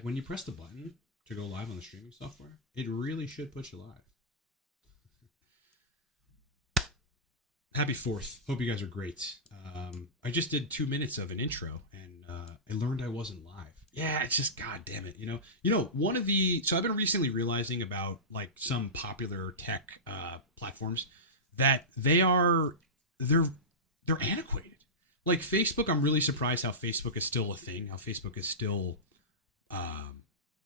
when you press the button to go live on the streaming software, it really should put you live. Happy 4th. Hope you guys are great. I just did 2 minutes of an intro, and I learned I wasn't live. Yeah, it's just, god damn it, you know, so I've been recently realizing about like some popular tech platforms that they're antiquated. Like Facebook, I'm really surprised how Facebook is still a thing, how Facebook is still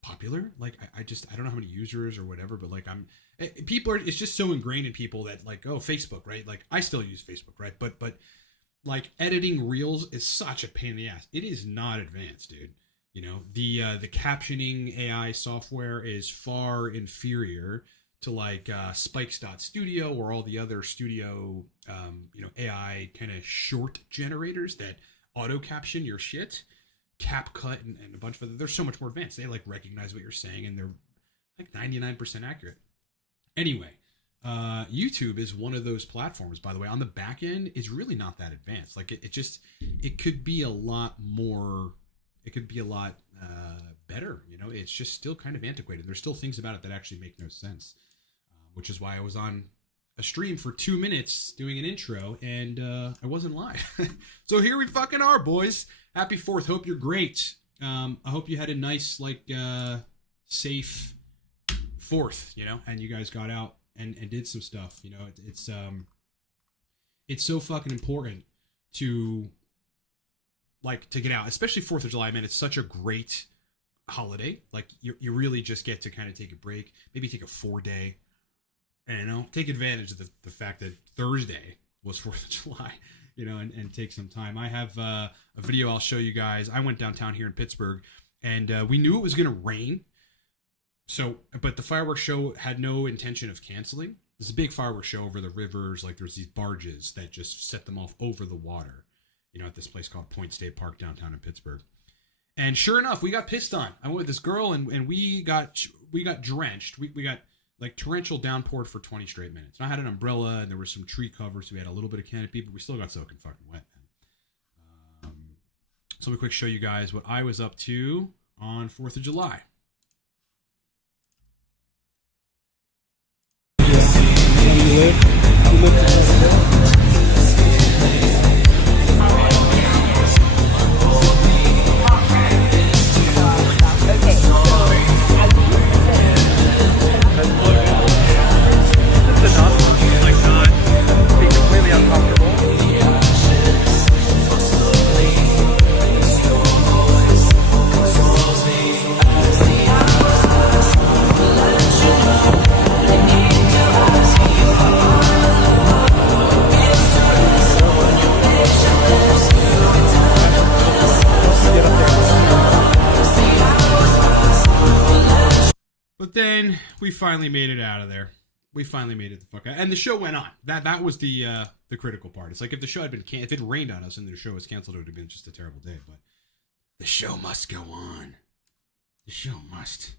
popular. Like I don't know how many users or whatever, but like it's just so ingrained in people that like, oh, Facebook, right? Like I still use Facebook, right? But like editing reels is such a pain in the ass. It is not advanced, dude. You know, the captioning AI software is far inferior to like Spikes.studio or all the other studio AI kind of short generators that auto caption your shit. CapCut and a bunch of other, they're so much more advanced. They like recognize what you're saying and they're like 99% accurate. Anyway, YouTube is one of those platforms, by the way, on the back end is really not that advanced. Like it could be a lot more, it could be a lot better. You know, it's just still kind of antiquated. There's still things about it that actually make no sense, which is why I was on a stream for 2 minutes doing an intro and I wasn't live. So here we fucking are, boys. Happy 4th. Hope you're great. I hope you had a nice, like, safe 4th, you know, and you guys got out and did some stuff. You know, it's so fucking important to get out, especially 4th of July, man. It's such a great holiday. Like, you really just get to kind of take a break, maybe take a 4-day, and, you know, take advantage of the fact that Thursday was 4th of July. You know, and take some time. I have a video I'll show you guys. I went downtown here in Pittsburgh, and we knew it was going to rain. But the fireworks show had no intention of canceling. There's a big fireworks show over the rivers. Like, there's these barges that just set them off over the water, you know, at this place called Point State Park downtown in Pittsburgh. And sure enough, we got pissed on. I went with this girl, and we got drenched. We got like torrential downpour for 20 straight minutes. And I had an umbrella and there was some tree cover, so we had a little bit of canopy, but we still got soaking fucking wet, man. So let me quick show you guys what I was up to on 4th of July. Then we finally made it out of there. We finally made it the fuck out. And the show went on. That was the critical part. It's like if the show had been if it rained on us and the show was canceled, it would have been just a terrible day. But the show must go on. The show must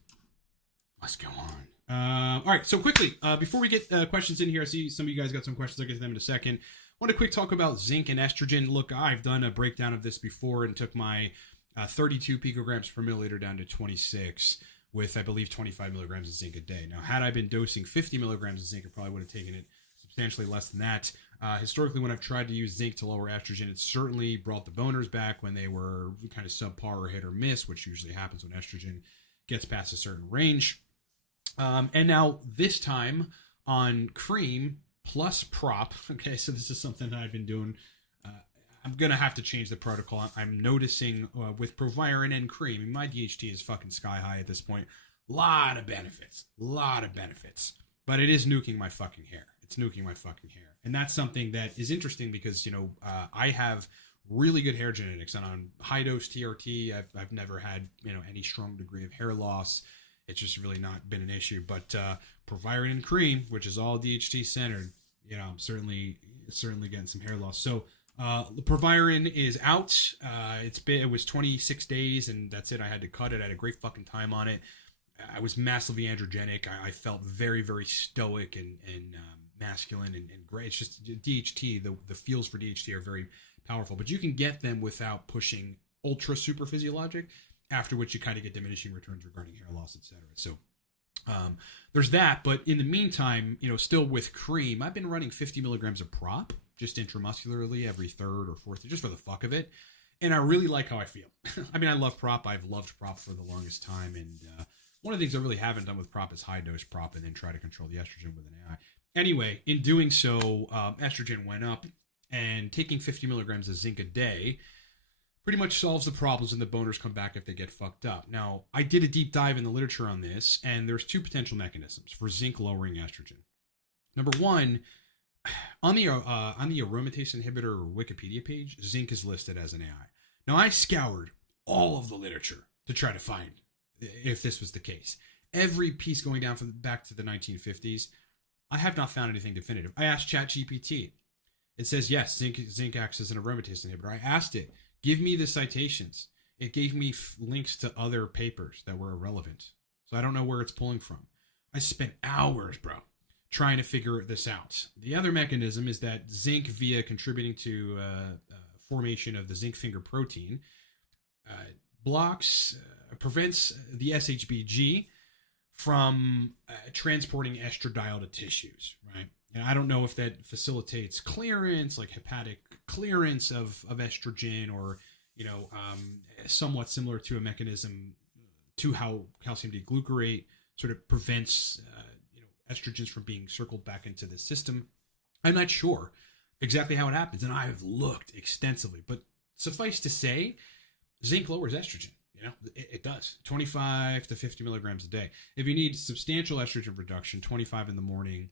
go on. All right, so quickly, before we get questions in here, I see some of you guys got some questions. I'll get to them in a second. I want to quick talk about zinc and estrogen. Look, I've done a breakdown of this before and took my 32 picograms per milliliter down to 26. With, I believe, 25 milligrams of zinc a day. Now, had I been dosing 50 milligrams of zinc, I probably would have taken it substantially less than that. Historically, when I've tried to use zinc to lower estrogen, it certainly brought the boners back when they were kind of subpar or hit or miss, which usually happens when estrogen gets past a certain range. And now, this time, on cream plus prop, okay, so this is something that I've been doing. I'm going to have to change the protocol. I'm noticing with Proviron and cream, and my DHT is fucking sky high at this point. Lot of benefits. But it is nuking my fucking hair. It's nuking my fucking hair. And that's something that is interesting because, you know, I have really good hair genetics. And on high-dose TRT, I've never had, you know, any strong degree of hair loss. It's just really not been an issue. But Proviron and cream, which is all DHT centered, you know, I'm certainly getting some hair loss. So, the Proviron is out. It was 26 days and that's it. I had to cut it. I had a great fucking time on it. I was massively androgenic. I felt very, very stoic and masculine and great. It's just DHT. The feels for DHT are very powerful, but you can get them without pushing ultra super physiologic. after which you kind of get diminishing returns regarding hair loss, etc. So there's that. But in the meantime, still with cream, I've been running 50 milligrams of prop just intramuscularly every third or fourth, just for the fuck of it. And I really like how I feel. I mean, I love prop. I've loved prop for the longest time. And one of the things I really haven't done with prop is high dose prop and then try to control the estrogen with an AI. Anyway, in doing so, estrogen went up, and taking 50 milligrams of zinc a day pretty much solves the problems, and the boners come back if they get fucked up. Now, I did a deep dive in the literature on this, and there's two potential mechanisms for zinc lowering estrogen. Number one, on the aromatase inhibitor Wikipedia page, zinc is listed as an AI. Now, I scoured all of the literature to try to find if this was the case. Every piece going down back to the 1950s, I have not found anything definitive. I asked ChatGPT. It says, yes, zinc acts as an aromatase inhibitor. I asked it, give me the citations. It gave me links to other papers that were irrelevant. So I don't know where it's pulling from. I spent hours, bro, trying to figure this out. The other mechanism is that zinc, via contributing to formation of the zinc finger protein, prevents the SHBG from transporting estradiol to tissues, right? And I don't know if that facilitates clearance, like hepatic clearance of estrogen, or, somewhat similar to a mechanism to how calcium D-glucarate sort of prevents, estrogens from being circled back into the system. I'm not sure exactly how it happens, and I have looked extensively, but suffice to say, zinc lowers estrogen. It does. 25 to 50 milligrams a day. If you need substantial estrogen reduction, 25 in the morning.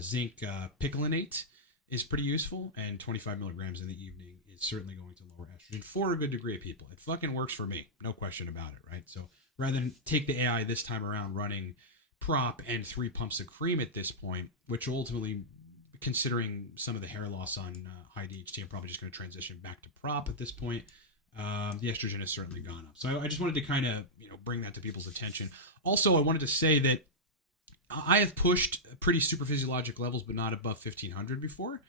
Zinc picolinate is pretty useful, and 25 milligrams in the evening is certainly going to lower estrogen for a good degree of people. It fucking works for me. No question about it, right? So rather than take the AI this time around running prop and 3 pumps of cream at this point, which ultimately, considering some of the hair loss on high DHT, I'm probably just going to transition back to prop at this point. The estrogen has certainly gone up. So I just wanted to kind of, bring that to people's attention. Also, I wanted to say that I have pushed pretty supraphysiologic levels, but not above 1500 before.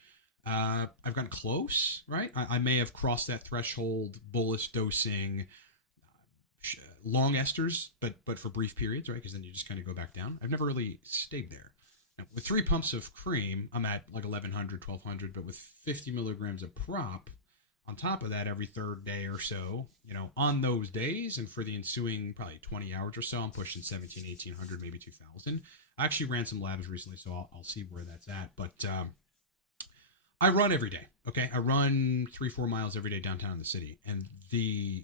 I've gotten close, right? I may have crossed that threshold, bolus dosing, long esters, but for brief periods, right? Because then you just kind of go back down. I've never really stayed there. Now, with 3 pumps of cream, I'm at like 1100, 1200, but with 50 milligrams of prop, on top of that, every third day or so, on those days, and for the ensuing probably 20 hours or so, I'm pushing 17, 1800, maybe 2000. I actually ran some labs recently, so I'll see where that's at. But I run every day, okay? I run 3-4 miles every day downtown in the city. And the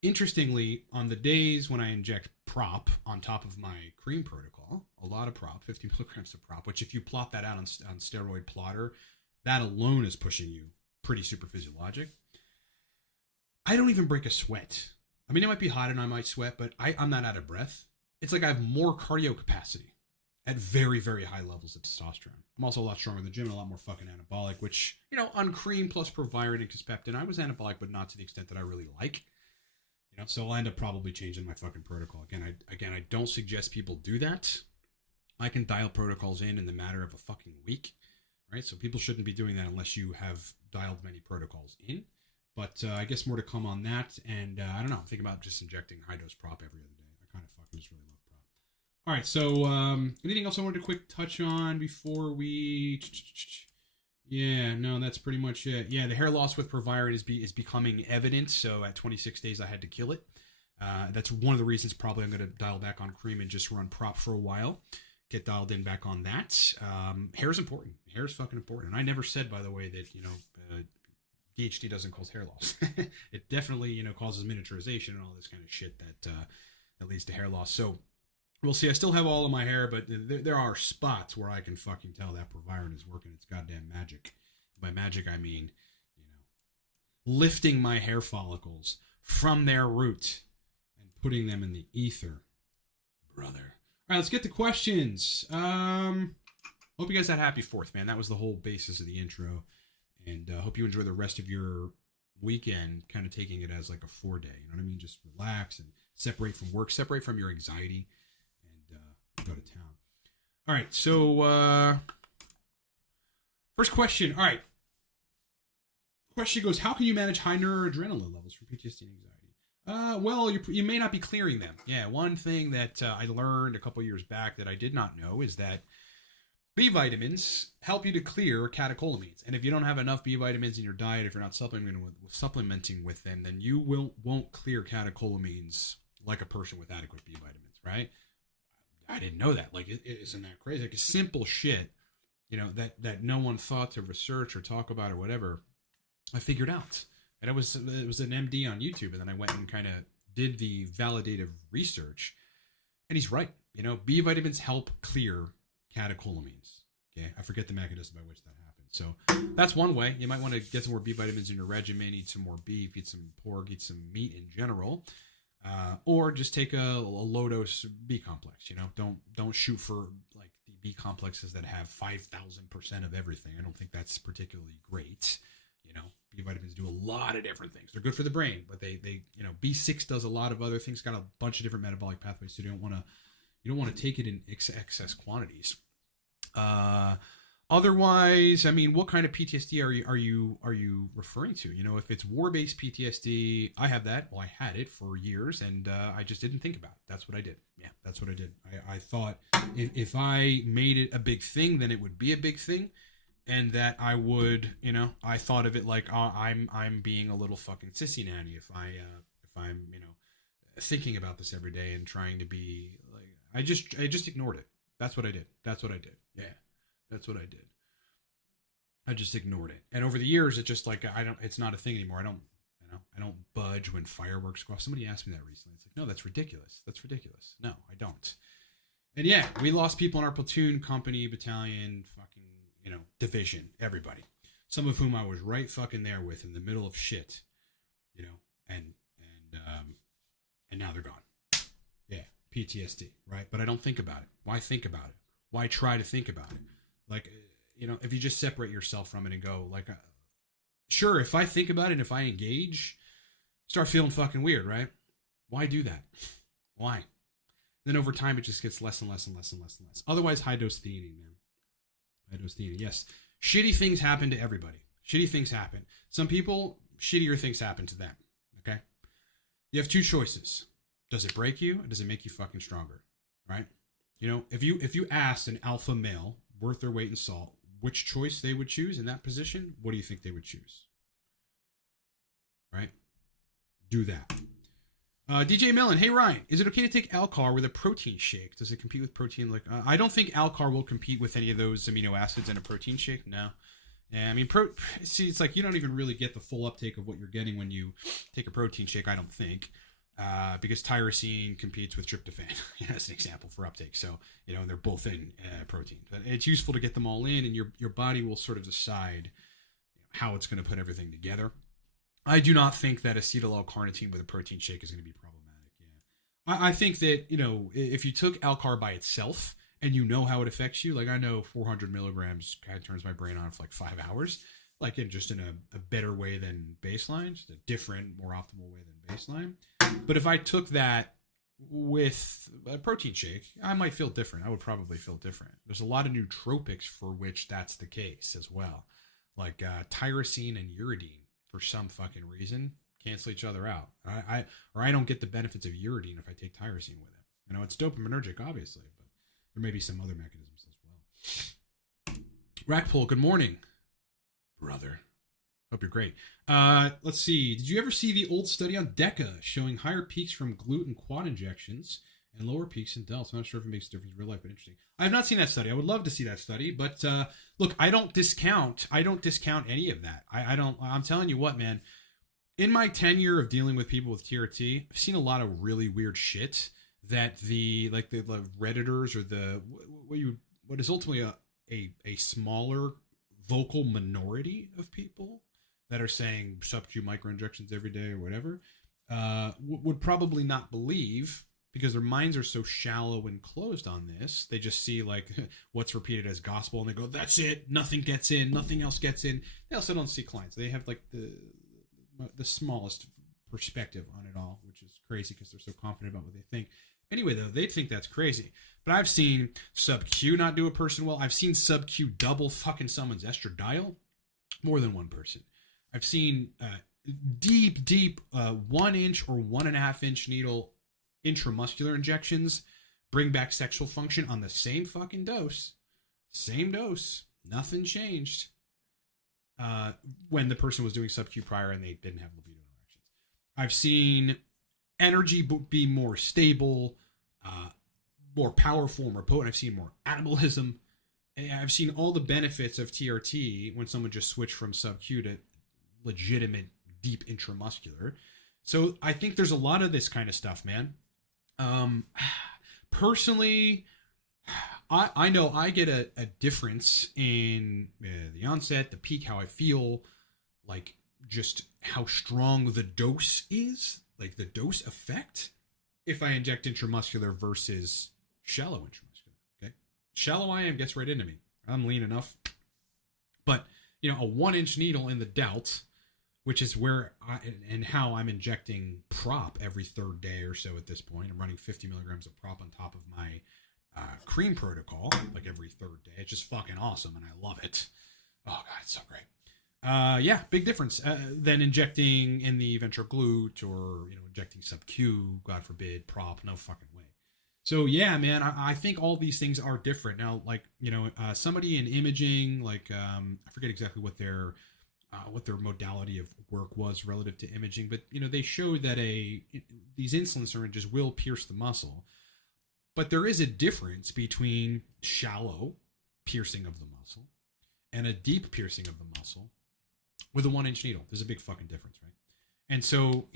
interestingly, on the days when I inject prop on top of my cream protocol, a lot of prop, 50 milligrams of prop, which if you plot that out on steroid plotter, that alone is pushing you pretty super physiologic. I don't even break a sweat. I mean, it might be hot and I might sweat, but I'm not out of breath. It's like I have more cardio capacity at very, very high levels of testosterone. I'm also a lot stronger in the gym and a lot more fucking anabolic, which, on cream plus Proviron and Kispeptin, I was anabolic, but not to the extent that I really like. So I'll end up probably changing my fucking protocol. Again, I don't suggest people do that. I can dial protocols in the matter of a fucking week. Right, so people shouldn't be doing that unless you have dialed many protocols in. But I guess more to come on that. And I don't know, I'm thinking about just injecting high-dose prop every other day. I kind of fucking just really love prop. All right, so anything else I wanted to quick touch on before we... Yeah, no, that's pretty much it. Yeah, the hair loss with Proviron is becoming evident. So at 26 days, I had to kill it. That's one of the reasons probably I'm going to dial back on cream and just run prop for a while. Get dialed in back on that. Hair is important. Hair is fucking important. And I never said, by the way, that, DHT doesn't cause hair loss. It definitely, causes miniaturization and all this kind of shit that leads to hair loss. So we'll see. I still have all of my hair, but there are spots where I can fucking tell that Proviron is working its goddamn magic. By magic, I mean, lifting my hair follicles from their root and putting them in the ether. Brother. All right, let's get to questions. Hope you guys had a happy 4th, man. That was the whole basis of the intro. And hope you enjoy the rest of your weekend, kind of taking it as like a 4-day. You know what I mean? Just relax and separate from work, separate from your anxiety, and go to town. All right, so first question. All right. Question goes, how can you manage high neuroadrenaline levels for PTSD and anxiety? Well, you may not be clearing them. Yeah, one thing that I learned a couple years back that I did not know is that B vitamins help you to clear catecholamines. And if you don't have enough B vitamins in your diet, if you're not supplementing with them, then you won't clear catecholamines like a person with adequate B vitamins, right? I didn't know that. Like, isn't that crazy? Like, a simple shit, that no one thought to research or talk about or whatever, I figured out. And it was an MD on YouTube, and then I went and kind of did the validative research, and he's right. B vitamins help clear catecholamines. Okay, I forget the mechanism by which that happens. So that's one way. You might want to get some more B vitamins in your regimen, eat some more beef, eat some pork, eat some meat in general, or just take a low dose B complex. Don't shoot for like the B complexes that have 5,000% of everything. I don't think that's particularly great. B vitamins do a lot of different things. They're good for the brain, but they B6 does a lot of other things. Got a bunch of different metabolic pathways, so you don't want to take it in excess quantities. Otherwise, I mean, what kind of PTSD are you referring to? If it's war-based PTSD, I have that. Well, I had it for years, and I just didn't think about it. That's what I did. Yeah, that's what I did. I thought if I made it a big thing, then it would be a big thing. And that I would, I thought of it like I'm being a little fucking sissy nanny if I'm thinking about this every day and trying to be like I just ignored it. That's what I did. Yeah, that's what I did. I just ignored it, and over the years, it's just like it's not a thing anymore. I don't budge when fireworks go off. Somebody asked me that recently. It's like, no, that's ridiculous. No, I don't. And yeah, we lost people in our platoon, company, battalion, fucking. Division, everybody, some of whom I was right fucking there with in the middle of shit, and now they're gone. Yeah, PTSD, right? But I don't think about it. Why think about it? Why try to think about it? Like, if you just separate yourself from it and go, like, sure, if I think about it and if I engage, start feeling fucking weird, right? Why do that? Why? Then over time, it just gets less and less and less and less and less. Otherwise, high dose theanine, man. Yes. Shitty things happen to everybody. Shitty things happen. Some people, shittier things happen to them. Okay? You have two choices. Does it break you or does it make you fucking stronger? Right? If you asked an alpha male worth their weight in salt which choice they would choose in that position, what do you think they would choose? Right? Do that. DJ Millen, hey Ryan, is it okay to take Alcar with a protein shake? Does it compete with protein? I don't think Alcar will compete with any of those amino acids in a protein shake. No. Yeah, I mean, see, it's like you don't even really get the full uptake of what you're getting when you take a protein shake. I don't think, because tyrosine competes with tryptophan as an example for uptake. So they're both in protein, but it's useful to get them all in, and your body will sort of decide how it's going to put everything together. I do not think that acetyl L-carnitine with a protein shake is going to be problematic. Yeah, I think that if you took Alcar by itself and how it affects you, like I know 400 milligrams kind of turns my brain on for like 5 hours, like in a better way than baseline, just a different, more optimal way than baseline. But if I took that with a protein shake, I might feel different. I would probably feel different. There's a lot of nootropics for which that's the case as well, like tyrosine and uridine. For some fucking reason, cancel each other out. I don't get the benefits of uridine if I take tyrosine with it. It's dopaminergic, obviously, but there may be some other mechanisms as well. Rackpole, good morning, brother. Hope you're great. Let's see. Did you ever see the old study on DECA showing higher peaks from glute and quad injections and lower peaks in delts? I'm not sure if it makes a difference in real life, but interesting. I have not seen that study. I would love to see that study, but look, I don't discount any of that. I'm telling you what, man. In my tenure of dealing with people with TRT, I've seen a lot of really weird shit that the Redditors or what is ultimately a smaller vocal minority of people that are saying sub-Q microinjections every day or whatever would probably not believe, because their minds are so shallow and closed on this. They just see like what's repeated as gospel and they go, that's it, nothing gets in, nothing else gets in. They also don't see clients. They have like the smallest perspective on it all, which is crazy because they're so confident about what they think. Anyway, though, they think that's crazy. But I've seen sub-Q not do a person well. I've seen sub-Q double fucking someone's estradiol. More than one person. I've seen deep 1 inch or 1.5 inch needle intramuscular injections bring back sexual function on the same fucking dose. Same dose. Nothing changed. When the person was doing sub-Q prior and they didn't have libido erections. I've seen energy be more stable, more powerful, more potent. I've seen more anabolism. And I've seen all the benefits of TRT when someone just switched from sub-Q to legitimate deep intramuscular. So I think there's a lot of this kind of stuff, man. Personally, I know I get a difference in the onset, the peak, how I feel, like just how strong the dose is, like the dose effect, if I inject intramuscular versus shallow intramuscular. Okay, shallow IM gets right into me. I'm lean enough, but a 1-inch needle in the delt, which is where and how I'm injecting prop every third day or so at this point. I'm running 50 milligrams of prop on top of my cream protocol, like every third day. It's just fucking awesome, and I love it. Oh god, it's so great. Yeah, big difference than injecting in the ventral glute or injecting sub Q, God forbid, prop. No fucking way. So yeah, man, I think all these things are different now. Like somebody in imaging, like I forget exactly what their modality of work was relative to imaging, but they showed that these insulin syringes will pierce the muscle. But there is a difference between shallow piercing of the muscle and a deep piercing of the muscle with a 1-inch needle. There's a big fucking difference, right? And so,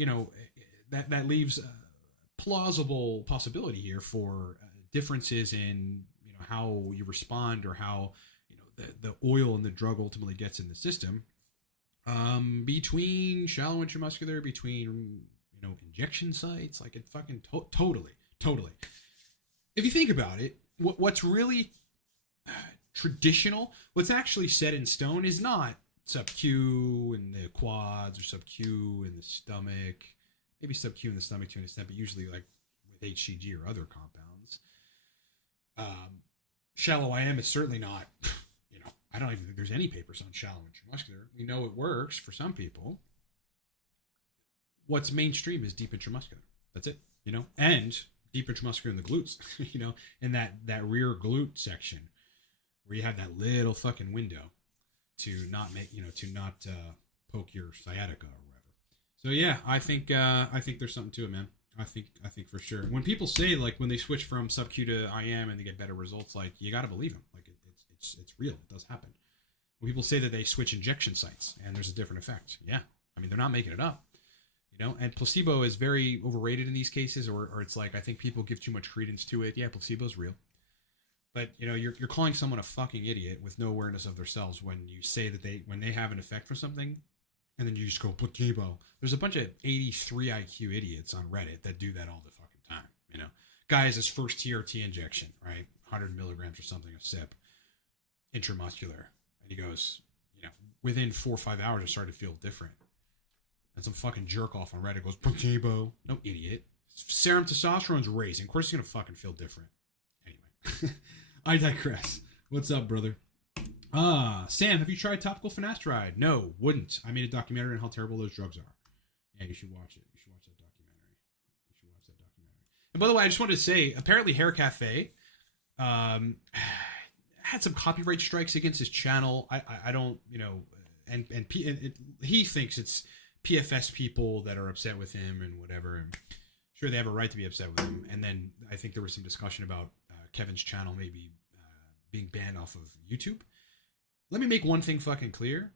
that leaves a plausible possibility here for differences in, how you respond or how, the oil and the drug ultimately gets in the system between shallow intramuscular, between, injection sites. Like it fucking totally. If you think about it, what's really traditional, what's actually set in stone is not sub-Q in the quads or sub-Q in the stomach. Maybe sub-Q in the stomach to an extent, but usually like with HCG or other compounds. Shallow IM is certainly not, I don't even think there's any papers on shallow intramuscular. We know it works for some people. What's mainstream is deep intramuscular. That's it, and deep intramuscular in the glutes, in that rear glute section where you have that little fucking window to not make, to not poke your sciatica or whatever. So yeah, I think there's something to it, man. I think for sure. When people say, like, when they switch from sub-Q to IM and they get better results, like, you got to believe them. Like, it's real. It does happen. When people say that they switch injection sites and there's a different effect, yeah. I mean, they're not making it up. And placebo is very overrated in these cases, or it's like, I think people give too much credence to it. Yeah, placebo's real. But, you're calling someone a fucking idiot with no awareness of themselves when you say that when they have an effect for something, and then you just go placebo. There's a bunch of 83 IQ idiots on Reddit that do that all the fucking time, Guy has his first TRT injection, right? 100 milligrams or something, a sip, intramuscular. And he goes, within 4 or 5 hours, I started to feel different. And some fucking jerk off on Reddit goes, placebo. No idiot. Serum testosterone's raising. Of course, he's going to fucking feel different. Anyway, I digress. What's up, brother? Sam, have you tried topical finasteride? No, wouldn't. I made a documentary on how terrible those drugs are. Yeah, you should watch it. You should watch that documentary. And by the way, I just wanted to say, apparently Hair Cafe had some copyright strikes against his channel. I don't, and he thinks it's PFS people that are upset with him and whatever. And sure, they have a right to be upset with him. And then I think there was some discussion about Kevin's channel maybe being banned off of YouTube. Let me make one thing fucking clear,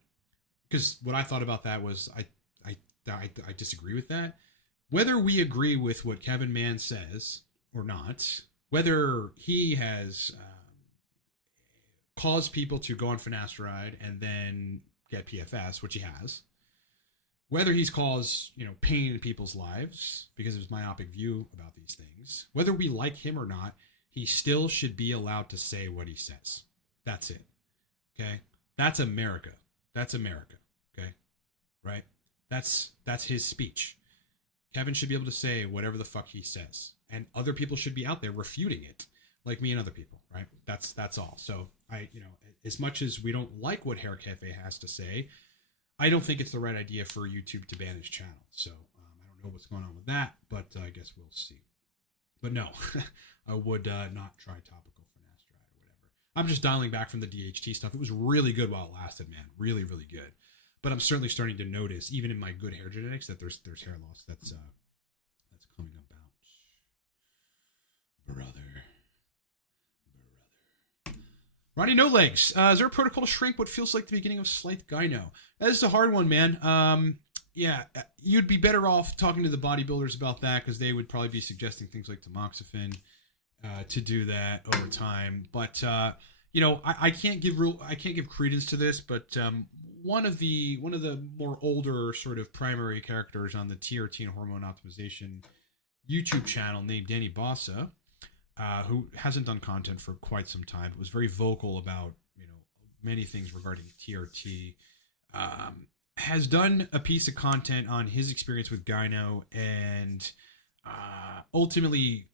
because what I thought about that was I disagree with that. Whether we agree with what Kevin Mann says or not, whether he has caused people to go on finasteride and then get PFS, which he has, whether he's caused pain in people's lives because of his myopic view about these things, whether we like him or not, he still should be allowed to say what he says. That's it. Okay? That's America. Okay? Right? That's his speech. Kevin should be able to say whatever the fuck he says. And other people should be out there refuting it. Like me and other people, right? That's all. So as much as we don't like what Hair Cafe has to say, I don't think it's the right idea for YouTube to ban his channel. So I don't know what's going on with that, but I guess we'll see. But no, I would not try topical finasteride or whatever. I'm just dialing back from the DHT stuff. It was really good while it lasted, man. Really, really good. But I'm certainly starting to notice, even in my good hair genetics, that there's hair loss that's coming about. Brother. Ronnie No Legs. Is there a protocol to shrink what feels like the beginning of slight gyno? That is a hard one, man. Yeah, you'd be better off talking to the bodybuilders about that, because they would probably be suggesting things like tamoxifen to do that over time. But I can't give credence to this, but one of the more older sort of primary characters on the TRT and hormone optimization YouTube channel named Danny Bossa, who hasn't done content for quite some time, but was very vocal about many things regarding TRT, has done a piece of content on his experience with gyno, and ultimately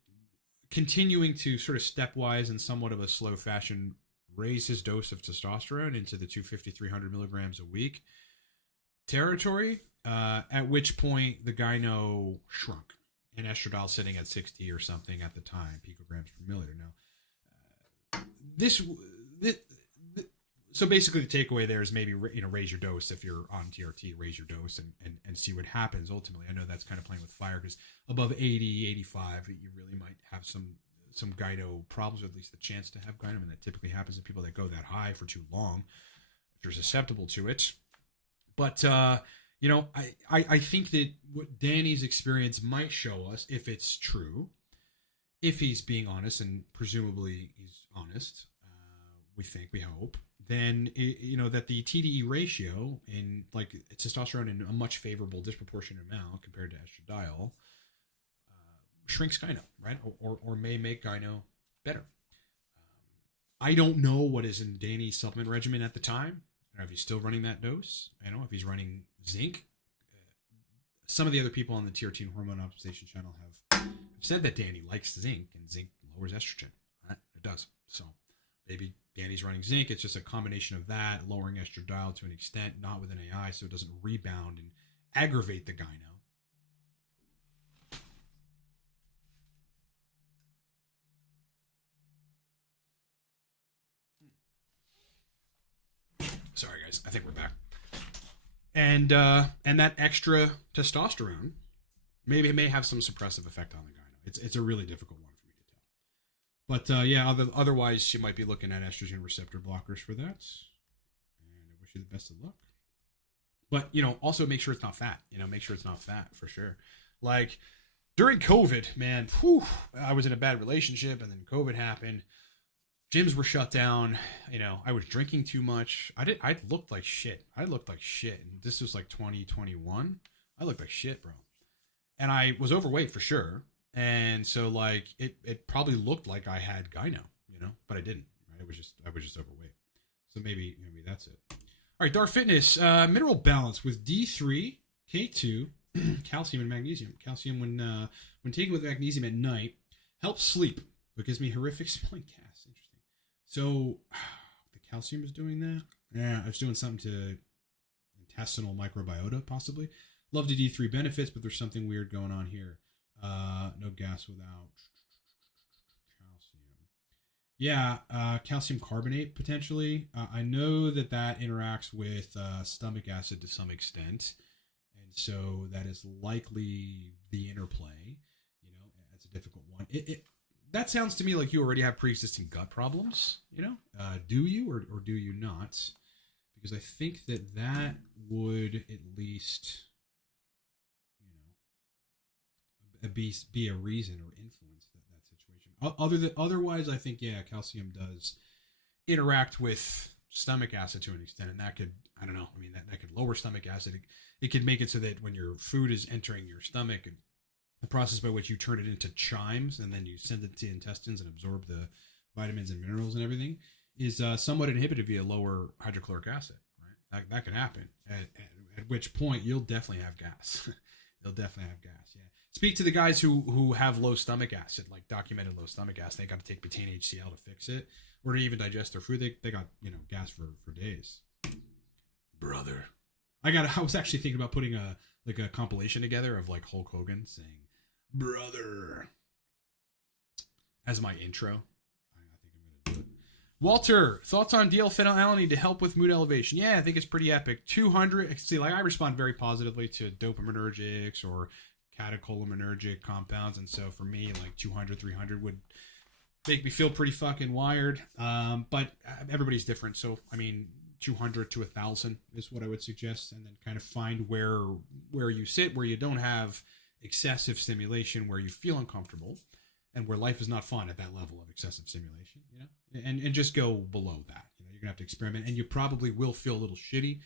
continuing to sort of stepwise and somewhat of a slow fashion raise his dose of testosterone into the 250-300 milligrams a week territory, at which point the gyno shrunk, and estradiol sitting at 60 or something at the time, picograms per milliliter. Now, so basically the takeaway there is maybe raise your dose if you're on TRT, raise your dose and see what happens. Ultimately, I know that's kind of playing with fire, because above 80, 85, you really might have some gyno problems, or at least the chance to have gyno, and that typically happens in people that go that high for too long if you're susceptible to it. But I think that what Danny's experience might show us, if it's true, if he's being honest, and presumably he's honest, we hope, then that the TDE ratio in like testosterone in a much favorable disproportionate amount compared to estradiol shrinks gyno, right? Or may make gyno better. I don't know what is in Danny's supplement regimen at the time. I don't know if he's still running that dose. I don't know if he's running zinc. Some of the other people on the TRT and hormone optimization channel have said that Danny likes zinc, and zinc lowers estrogen. Right? It does. So maybe Danny's running zinc. It's just a combination of that, lowering estradiol to an extent, not with an AI, so it doesn't rebound and aggravate the gyno. Sorry, guys. I think we're back. And that extra testosterone maybe it may have some suppressive effect on the gyno. It's a really difficult one for me to tell. But yeah, otherwise you might be looking at estrogen receptor blockers for that. And I wish you the best of luck. But also make sure it's not fat. Make sure it's not fat for sure. Like during COVID, man, I was in a bad relationship, and then COVID happened. Gyms were shut down. I was drinking too much. I looked like shit. And this was like 2021. I looked like shit, bro. And I was overweight for sure. And so like it probably looked like I had gyno, but I didn't. Right? I was just overweight. So maybe that's it. All right, Dark Fitness, mineral balance with D3, K2, calcium and magnesium. Calcium when taken with magnesium at night helps sleep, but gives me horrific smelling gas. Interesting. So the calcium is doing that. Yeah, it's doing something to intestinal microbiota, possibly. Love the D3 benefits, but there's something weird going on here. No gas without calcium. Yeah, calcium carbonate, potentially. I know that interacts with stomach acid to some extent. And so that is likely the interplay. It's a difficult one. That sounds to me like you already have pre-existing gut problems, do you or do you not? Because I think that would at least, be a reason or influence that situation. Otherwise, I think, yeah, calcium does interact with stomach acid to an extent, and that could, I don't know, that could lower stomach acid. It could make it so that when your food is entering your stomach, and the process by which you turn it into chymes and then you send it to the intestines and absorb the vitamins and minerals and everything is somewhat inhibited via lower hydrochloric acid, right? That can happen, at which point you'll definitely have gas. You'll definitely have gas, yeah. Speak to the guys who have low stomach acid, like documented low stomach acid. They got to take betaine HCl to fix it, or to even digest their food. They got gas for days. Brother. I was actually thinking about putting a compilation together of like Hulk Hogan saying "brother" as my intro. I think I'm gonna do it. Walter, thoughts on DL-phenylalanine to help with mood elevation? Yeah, I think it's pretty epic. 200. See, like I respond very positively to dopaminergics or catecholaminergic compounds, and so for me, like 200, 300 would make me feel pretty fucking wired. But everybody's different, so I mean, 200 to 1,000 is what I would suggest, and then kind of find where you sit, where you don't have excessive stimulation, where you feel uncomfortable, and where life is not fun at that level of excessive stimulation, you know, and just go below that. You know, you're gonna have to experiment, and you probably will feel a little shitty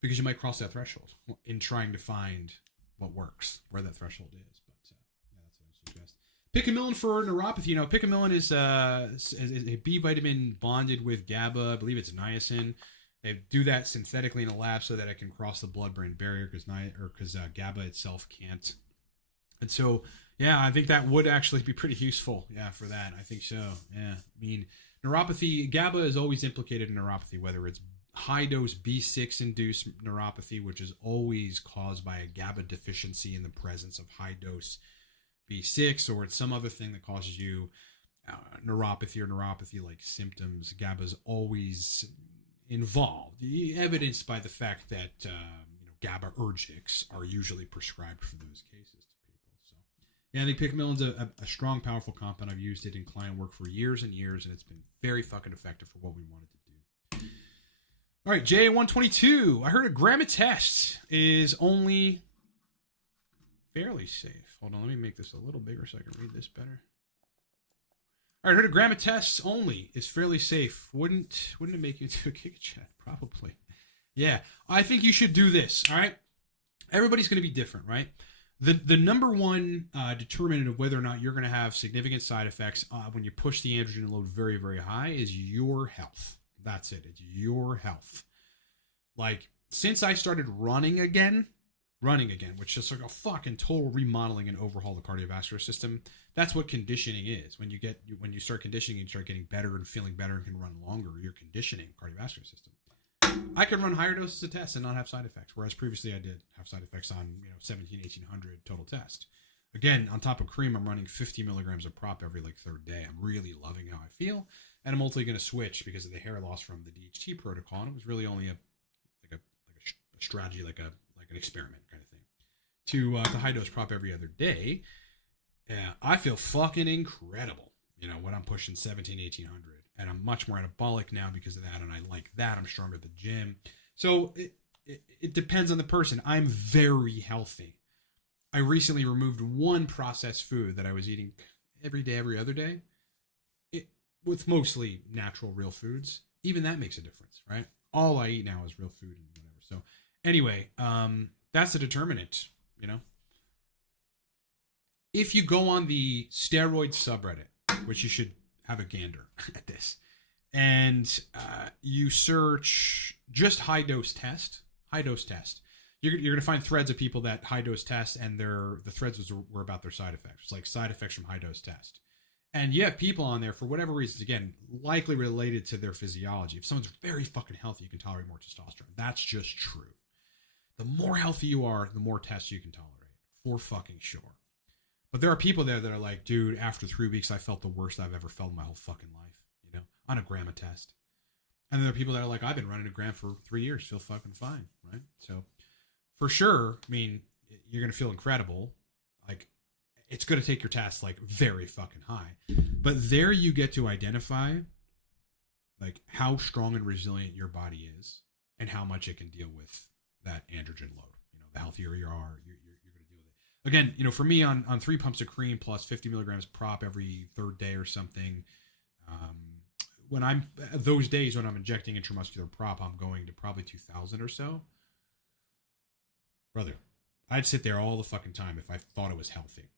because you might cross that threshold in trying to find what works, where that threshold is. But yeah, that's what I suggest. Picamillan for neuropathy. You know, picamillan is a B vitamin bonded with GABA. I believe it's niacin. They do that synthetically in a lab so that it can cross the blood-brain barrier because GABA itself can't. And so, yeah, I think that would actually be pretty useful. Yeah, for that, I think so. Yeah, I mean, neuropathy. GABA is always implicated in neuropathy, whether it's high-dose B6 induced neuropathy, which is always caused by a GABA deficiency in the presence of high-dose B6, or it's some other thing that causes you neuropathy or neuropathy-like symptoms. GABA is always involved, evidenced by the fact that GABAergics are usually prescribed for those cases to people. So, yeah, I think picamillin's a strong, powerful compound. I've used it in client work for years and years, and it's been very fucking effective for what we wanted to do. All right, J122. I heard a gram of test is only fairly safe. Hold on, let me make this a little bigger so I can read this better. All right, I heard a gram of tests only is fairly safe. Wouldn't it make you into a kick chat? Probably. Yeah, I think you should do this. All right, everybody's going to be different, right? The number one determinant of whether or not you're going to have significant side effects when you push the androgen load very, very high is your health. That's it. It's your health. Like, since I started running again, which is like a fucking total remodeling and overhaul the cardiovascular system. That's what conditioning is. When you start conditioning, you start getting better and feeling better and can run longer. You're conditioning cardiovascular system. I can run higher doses of tests and not have side effects, whereas previously I did have side effects on 17, 1800 total test. Again, on top of cream, I'm running 50 milligrams of prop every third day. I'm really loving how I feel, and I'm ultimately going to switch because of the hair loss from the DHT protocol. And it was really only a strategy, like an experiment kind of thing, to high dose prop every other day. Yeah, I feel fucking incredible, when I'm pushing 17, 1800, and I'm much more anabolic now because of that, and I like that. I'm stronger at the gym. So it depends on the person. I'm very healthy. I recently removed one processed food that I was eating every day, every other day, with mostly natural, real foods. Even that makes a difference, right? All I eat now is real food and whatever. So anyway, that's the determinant, If you go on the steroid subreddit, which you should have a gander at this, and you search just high dose test, you're going to find threads of people that high dose test, and the threads were about their side effects. It's like side effects from high dose test. And you have people on there for whatever reasons, again, likely related to their physiology. If someone's very fucking healthy, you can tolerate more testosterone. That's just true. The more healthy you are, the more tests you can tolerate, for fucking sure. But there are people there that are like, dude, after 3 weeks, I felt the worst I've ever felt in my whole fucking life, on a gram of test. And there are people that are like, I've been running a gram for 3 years, feel fucking fine, right? So, for sure, I mean, you're going to feel incredible. Like, it's going to take your test, very fucking high. But there you get to identify, how strong and resilient your body is and how much it can deal with that androgen load. The healthier you are, you're going to deal with it. Again, for me, on 3 pumps of cream plus 50 milligrams prop every third day or something, when I'm those days when I'm injecting intramuscular prop, I'm going to probably 2,000 or so. Brother, I'd sit there all the fucking time if I thought it was healthy.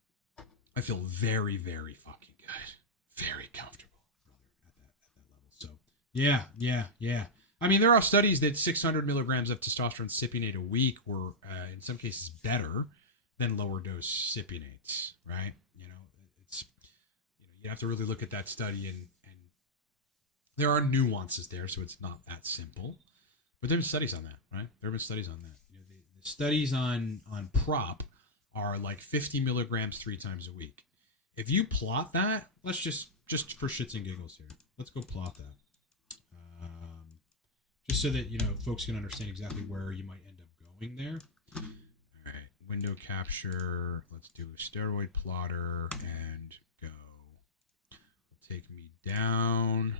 I feel very, very fucking good. Very comfortable, brother, at that level. So, yeah. I mean, there are studies that 600 milligrams of testosterone cypionate a week were, in some cases, better than lower dose cypionates, right? It's, you have to really look at that study, and there are nuances there, so it's not that simple. But there have been studies on that, right? There have been studies on that. You know, the studies on prop are like 50 milligrams 3 times a week. If you plot that, let's just for shits and giggles here, let's go plot that. Just so that, you know, folks can understand exactly where you might end up going there. All right, window capture. Let's do a steroid plotter and go. Will take me down.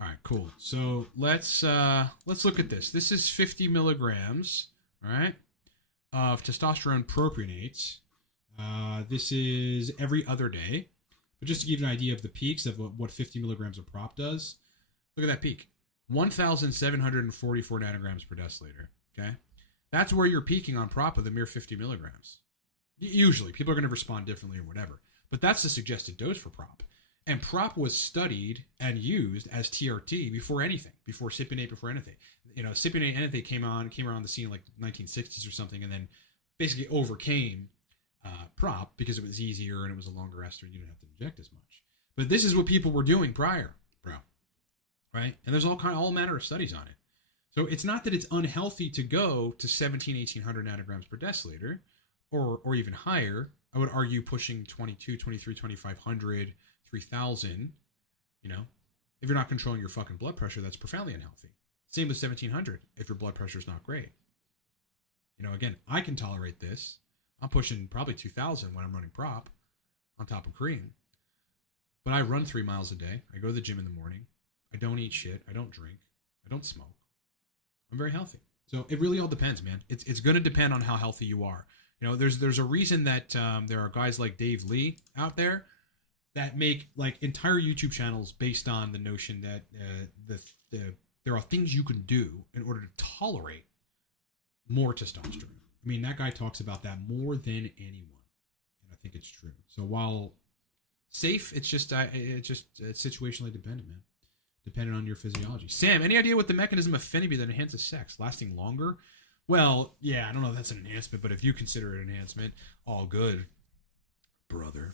All right, cool. So let's look at this. This is 50 milligrams, all right, of testosterone propionates. This is every other day. But just to give you an idea of the peaks of what 50 milligrams of prop does, look at that peak. 1,744 nanograms per deciliter, okay? That's where you're peaking on prop with a mere 50 milligrams. Usually, people are going to respond differently or whatever. But that's the suggested dose for prop. And prop was studied and used as TRT before anything, before cypionate, before anything. You know, cypionate and anything came around the scene like 1960s or something, and then basically overcame prop because it was easier and it was a longer ester and you didn't have to inject as much. But this is what people were doing prior, bro. Right? And there's all manner of studies on it. So it's not that it's unhealthy to go to 1,1800 nanograms per deciliter or even higher. I would argue pushing 22, 23, 2500, 3000, you know, if you're not controlling your fucking blood pressure, that's profoundly unhealthy. Same with 1700 if your blood pressure is not great. You know, again, I can tolerate this. I'm pushing probably 2000 when I'm running prop on top of cream. But I run 3 miles a day. I go to the gym in the morning. I don't eat shit. I don't drink. I don't smoke. I'm very healthy. So it really all depends, man. It's going to depend on how healthy you are. You know, there's a reason that there are guys like Dave Lee out there that make like entire YouTube channels based on the notion that there are things you can do in order to tolerate more testosterone. I mean, that guy talks about that more than anyone, and I think it's true. So while safe, it's situationally dependent, man. Depending on your physiology. Sam, any idea what the mechanism of phenibut that enhances sex? Lasting longer? Well, yeah, I don't know if that's an enhancement, but if you consider it an enhancement, all good, brother.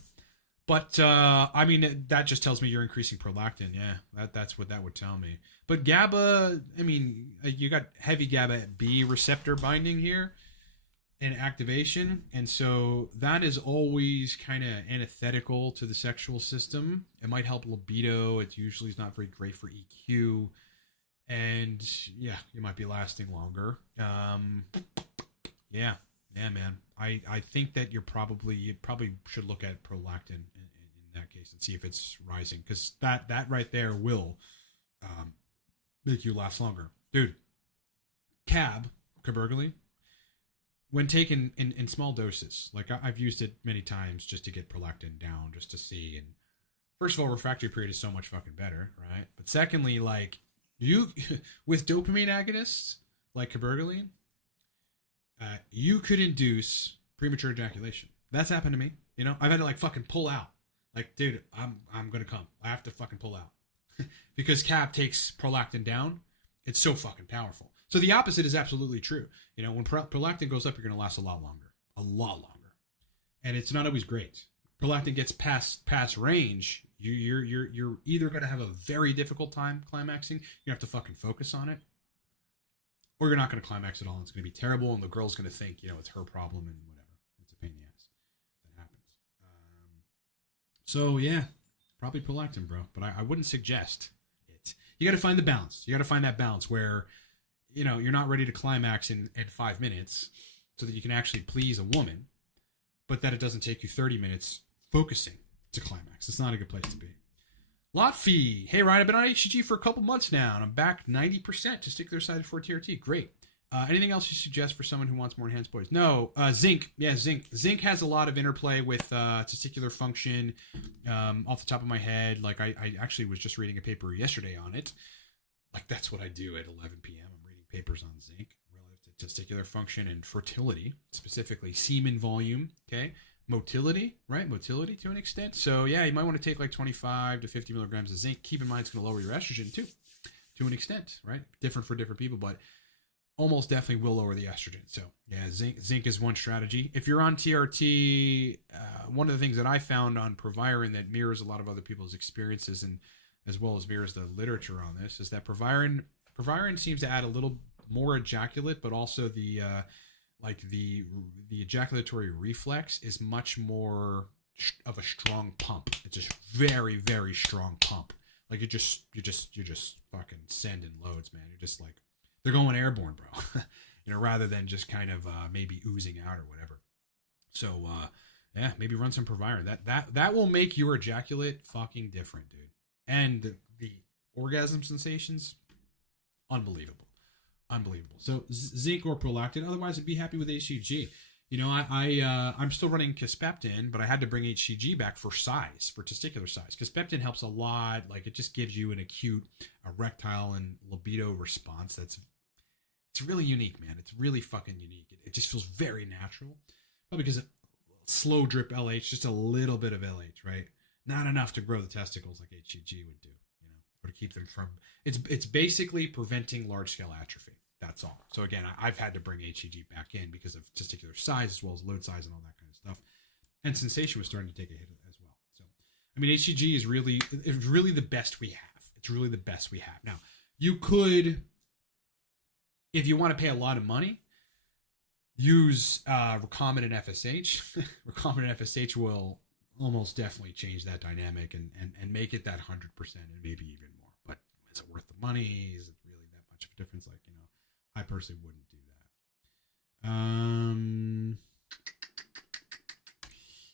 But, I mean, that just tells me you're increasing prolactin. Yeah, that's what that would tell me. But GABA, I mean, you got heavy GABA B receptor binding here and activation. And so that is always kind of antithetical to the sexual system. It might help libido. It usually is not very great for EQ. And yeah, you might be lasting longer. Yeah, man. I think that you probably should look at prolactin in that case and see if it's rising. Because that right there will make you last longer. Dude, cabergoline, when taken in small doses, like I've used it many times just to get prolactin down, just to see. And first of all, refractory period is so much fucking better, right? But secondly, like you with dopamine agonists like cabergoline, you could induce premature ejaculation. That's happened to me. You know, I've had to like fucking pull out. Like, dude, I'm gonna come. I have to fucking pull out because cab takes prolactin down. It's so fucking powerful. So the opposite is absolutely true. You know, when prolactin goes up, you're going to last a lot longer. And it's not always great. Prolactin gets past range, you're either going to have a very difficult time climaxing, you have to fucking focus on it, or you're not going to climax at all. And it's going to be terrible, and the girl's going to think, you know, it's her problem and whatever. It's a pain in the ass. That happens. So yeah, probably prolactin, bro. But I wouldn't suggest it. You got to find the balance. You got to find that balance where, you know, you're not ready to climax in 5 minutes so that you can actually please a woman, but that it doesn't take you 30 minutes focusing to climax. It's not a good place to be. Lotfi, hey Ryan, I've been on HCG for a couple months now, and I'm back 90% testicular side for TRT. Great. Anything else you suggest for someone who wants more enhanced boys? No, zinc. Yeah, zinc. Zinc has a lot of interplay with testicular function. Off the top of my head, like I actually was just reading a paper yesterday on it. Like that's what I do at 11 p.m. I'm reading papers on zinc relative to testicular function and fertility, specifically semen volume. Okay. Motility, right? Motility to an extent. So yeah, you might want to take like 25 to 50 milligrams of zinc. Keep in mind it's going to lower your estrogen too, to an extent, right? Different for different people, but almost definitely will lower the estrogen. So yeah, zinc is one strategy. If you're on TRT, one of the things that I found on Proviron that mirrors a lot of other people's experiences and as well as mirrors the literature on this is that Proviron Proviron seems to add a little more ejaculate, but also the ejaculatory reflex is much more of a strong pump. It's just very, very strong pump. Like you're just fucking sending loads, man. You're just like, they're going airborne, bro. Rather than just kind of maybe oozing out or whatever. So yeah, maybe run some Proviron. That will make your ejaculate fucking different, dude. And the orgasm sensations, unbelievable. So zinc or prolactin. Otherwise, I'd be happy with HCG. I'm still running Kisspeptin, but I had to bring HCG back for size, for testicular size. Kisspeptin helps a lot. Like it just gives you an acute erectile and libido response. It's really unique, man. It's really fucking unique. It just feels very natural. Probably because slow drip LH, just a little bit of LH, right? Not enough to grow the testicles like HCG would do, or to keep them from. It's basically preventing large scale atrophy. That's all. So again, I've had to bring HCG back in because of testicular size as well as load size and all that kind of stuff. And sensation was starting to take a hit as well. So, I mean, HCG is really the best we have. It's really the best we have. Now, you could, if you want to pay a lot of money, use recombinant FSH. Recombinant FSH will almost definitely change that dynamic and make it that 100% and maybe even more. But is it worth the money? Is it really that much of a difference? Like, I personally wouldn't do that.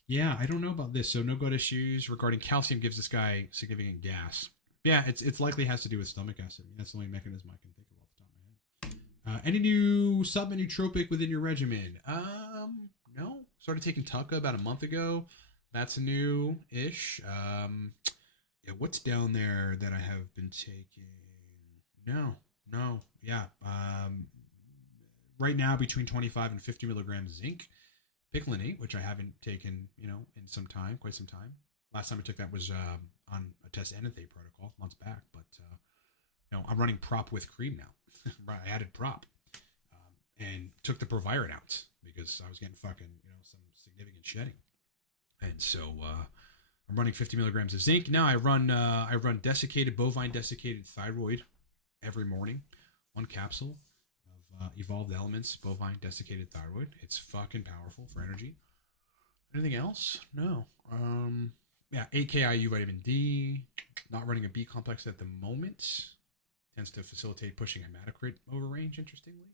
Yeah, I don't know about this. So no gut issues regarding calcium gives this guy significant gas. Yeah, it's likely has to do with stomach acid. That's the only mechanism I can think of off the top of my head. Any new supplement nootropic within your regimen? No. Started taking Tucka about a month ago. That's a new-ish. Yeah, what's down there that I have been taking? No. Yeah. Right now between 25 and 50 milligrams zinc. Picolinate, which I haven't taken, in quite some time. Last time I took that was on a test anethate protocol months back. But, I'm running prop with cream now. I added prop and took the Proviron out because I was getting fucking, some significant shedding. And so I'm running 50 milligrams of zinc. Now I run bovine desiccated thyroid every morning. 1 capsule of Evolved Elements bovine desiccated thyroid. It's fucking powerful for energy. Anything else? No. Yeah, 8 KIU vitamin D. Not running a B complex at the moment. Tends to facilitate pushing hematocrit over range, interestingly.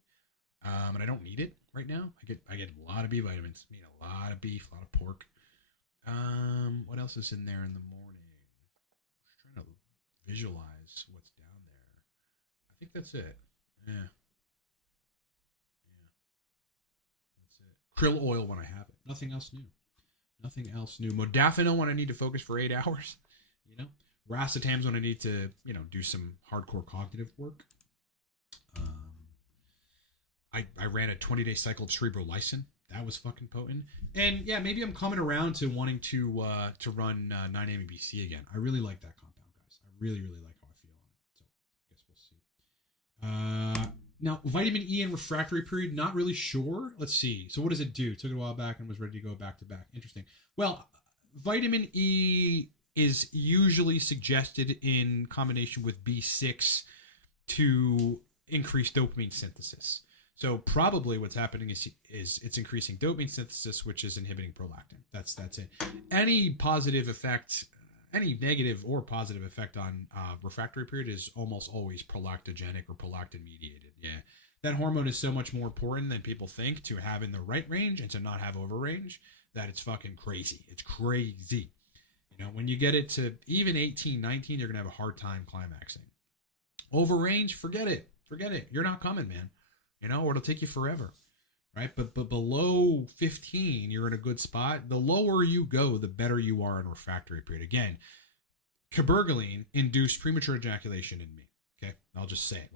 And I don't need it right now. I get a lot of B vitamins. I need a lot of beef, a lot of pork. What else is in there in the morning? Just trying to visualize what's down there. I think that's it. Yeah. That's it. Krill oil when I have it. Nothing else new. Modafinil when I need to focus for 8 hours. Racetams when I need to, do some hardcore cognitive work. I ran a 20-day cycle of cerebrolysin. That was fucking potent. And yeah, maybe I'm coming around to wanting to run 9-AMBC again. I really like that compound, guys. I really, really like how I feel on it. So I guess we'll see. Now, vitamin E in refractory period, not really sure. Let's see. So what does it do? Took it a while back and was ready to go back to back. Interesting. Well, vitamin E is usually suggested in combination with B6 to increase dopamine synthesis. So probably what's happening is it's increasing dopamine synthesis, which is inhibiting prolactin. That's it. Any positive effect, any negative or positive effect on refractory period is almost always prolactogenic or prolactin mediated. Yeah, that hormone is so much more important than people think to have in the right range and to not have over range that it's fucking crazy. It's crazy. When you get it to even 18, 19, you're gonna have a hard time climaxing. Over range, forget it. You're not coming, man. Or it'll take you forever, right? But below 15, you're in a good spot. The lower you go, the better you are in refractory period. Again, cabergoline induced premature ejaculation in me. Okay, I'll just say it,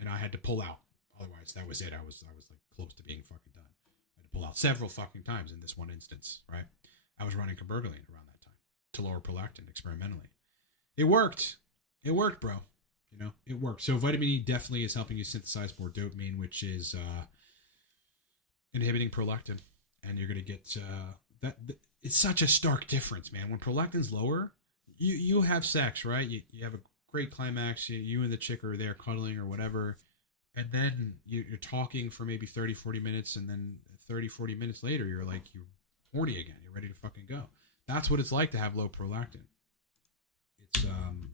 and I had to pull out. Otherwise, that was it. I was like close to being fucking done. I had to pull out several fucking times in this one instance, right? I was running cabergoline around that time to lower prolactin experimentally. It worked, bro. It works. So vitamin E definitely is helping you synthesize more dopamine, which is inhibiting prolactin. And you're going to get that. It's such a stark difference, man. When prolactin's lower, you have sex, right? You have a great climax. You and the chick are there cuddling or whatever. And then you're talking for maybe 30, 40 minutes. And then 30, 40 minutes later, you're horny again. You're ready to fucking go. That's what it's like to have low prolactin.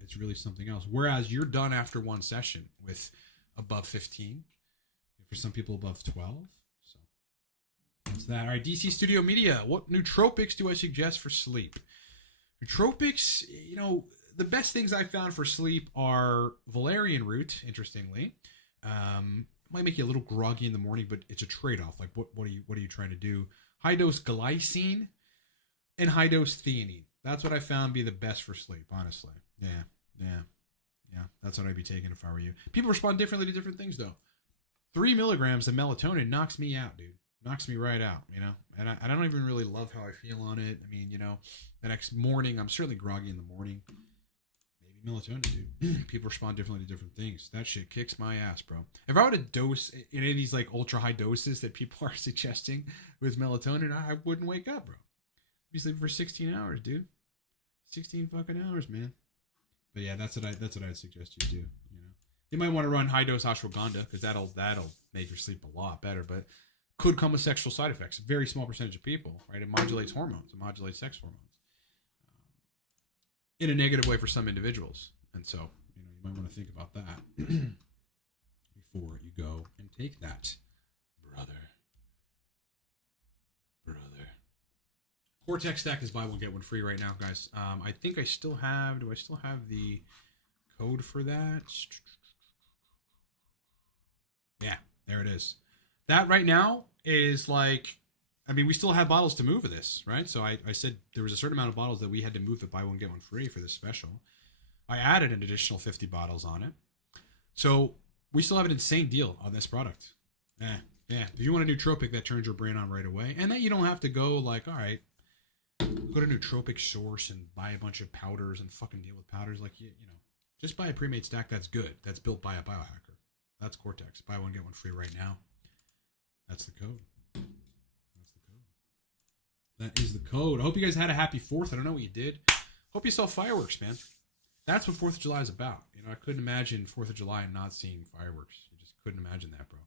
It's really something else. Whereas you're done after one session with above 15. For some people above 12. So that's that. All right, DC Studio Media. What nootropics do I suggest for sleep? Nootropics, the best things I found for sleep are valerian root, interestingly. Might make you a little groggy in the morning, but it's a trade-off. Like, what are you trying to do? High-dose glycine and high-dose theanine. That's what I found be the best for sleep, honestly. Yeah. That's what I'd be taking if I were you. People respond differently to different things, though. 3 milligrams of melatonin knocks me out, dude. Knocks me right out, And I don't even really love how I feel on it. I mean, the next morning, I'm certainly groggy in the morning. Maybe melatonin, dude. People respond differently to different things. That shit kicks my ass, bro. If I were to dose in any of these, like, ultra-high doses that people are suggesting with melatonin, I wouldn't wake up, bro. I'd be sleeping for 16 hours, dude. 16 fucking hours, man. But yeah, that's what I'd suggest you do, You might want to run high-dose ashwagandha, because that'll make your sleep a lot better, but could come with sexual side effects. A very small percentage of people, right? It modulates hormones. It modulates sex hormones. In a negative way for some individuals. And so, you might want to think about that before you go and take that, brother. Cortex Stack is buy one, get one free right now, guys. I think do I still have the code for that? Yeah, there it is. That right now is we still have bottles to move of this, right? So I said there was a certain amount of bottles that we had to move at buy one, get one free for this special. I added an additional 50 bottles on it. So we still have an insane deal on this product. Yeah. If you want a nootropic that turns your brain on right away, and that you don't have to go all right, go to Nootropic Source and buy a bunch of powders and fucking deal with powders. Just buy a pre-made stack that's good. That's built by a biohacker. That's Cortex. Buy one, get one free right now. That's the code. That is the code. I hope you guys had a happy 4th. I don't know what you did. Hope you saw fireworks, man. That's what 4th of July is about. I couldn't imagine 4th of July and not seeing fireworks. You just couldn't imagine that, bro.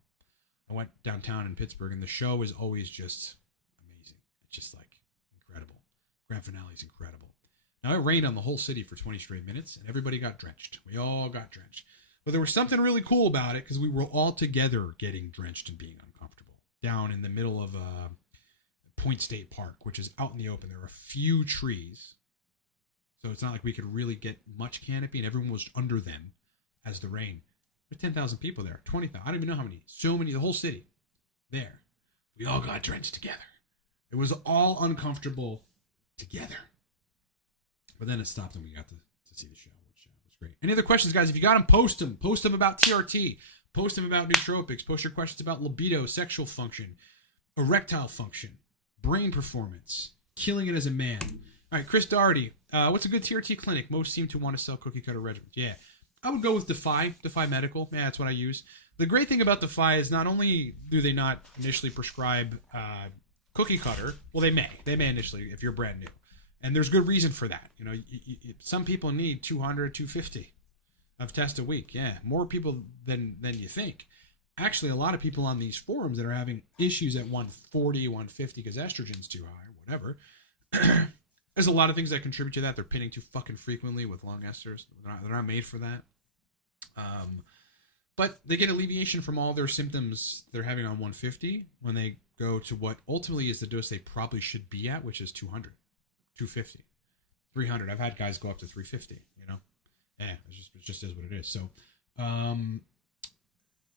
I went downtown in Pittsburgh, and the show is always just amazing. It's just incredible. Grand finale is incredible. Now, it rained on the whole city for 20 straight minutes, and everybody got drenched. We all got drenched. But there was something really cool about it, because we were all together getting drenched and being uncomfortable. Down in the middle of Point State Park, which is out in the open. There are a few trees. So it's not like we could really get much canopy, and everyone was under them as the rain. There's 10,000 people there, 20,000. I don't even know how many. So many, the whole city there. We all got drenched together. It was all uncomfortable together. But then it stopped and we got to see the show, which was great. Any other questions, guys? If you got them, post them. Post them about TRT. Post them about nootropics. Post your questions about libido, sexual function, erectile function, brain performance, killing it as a man. All right, Chris Doherty. What's a good TRT clinic? Most seem to want to sell cookie cutter regimens. Yeah. I would go with Defy Medical. Yeah, that's what I use. The great thing about Defy is not only do they not initially prescribe cookie cutter, well, they may initially if you're brand new. And there's good reason for that. Some people need 200, 250 of tests a week. Yeah, more people than you think. Actually, a lot of people on these forums that are having issues at 140, 150 because estrogen's too high or whatever. There's a lot of things that contribute to that. They're pinning too fucking frequently with long esters. They're not made for that. But they get alleviation from all their symptoms they're having on 150 when they go to what ultimately is the dose they probably should be at, which is 200, 250, 300. I've had guys go up to 350, Yeah, it just is what it is. So,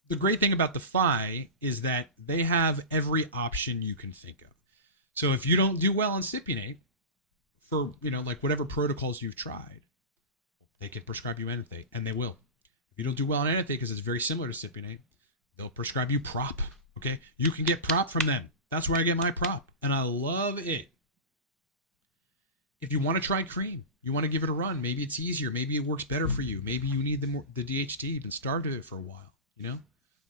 the great thing about Defy is that they have every option you can think of. So if you don't do well on Cypionate, for, whatever protocols you've tried, they can prescribe you anything, and they will. If you don't do well on anything, because it's very similar to Cypionate, they'll prescribe you prop, okay? You can get prop from them. That's where I get my prop, and I love it. If you want to try cream, you want to give it a run, maybe it's easier, maybe it works better for you, maybe you need the DHT, you've been starved of it for a while, There's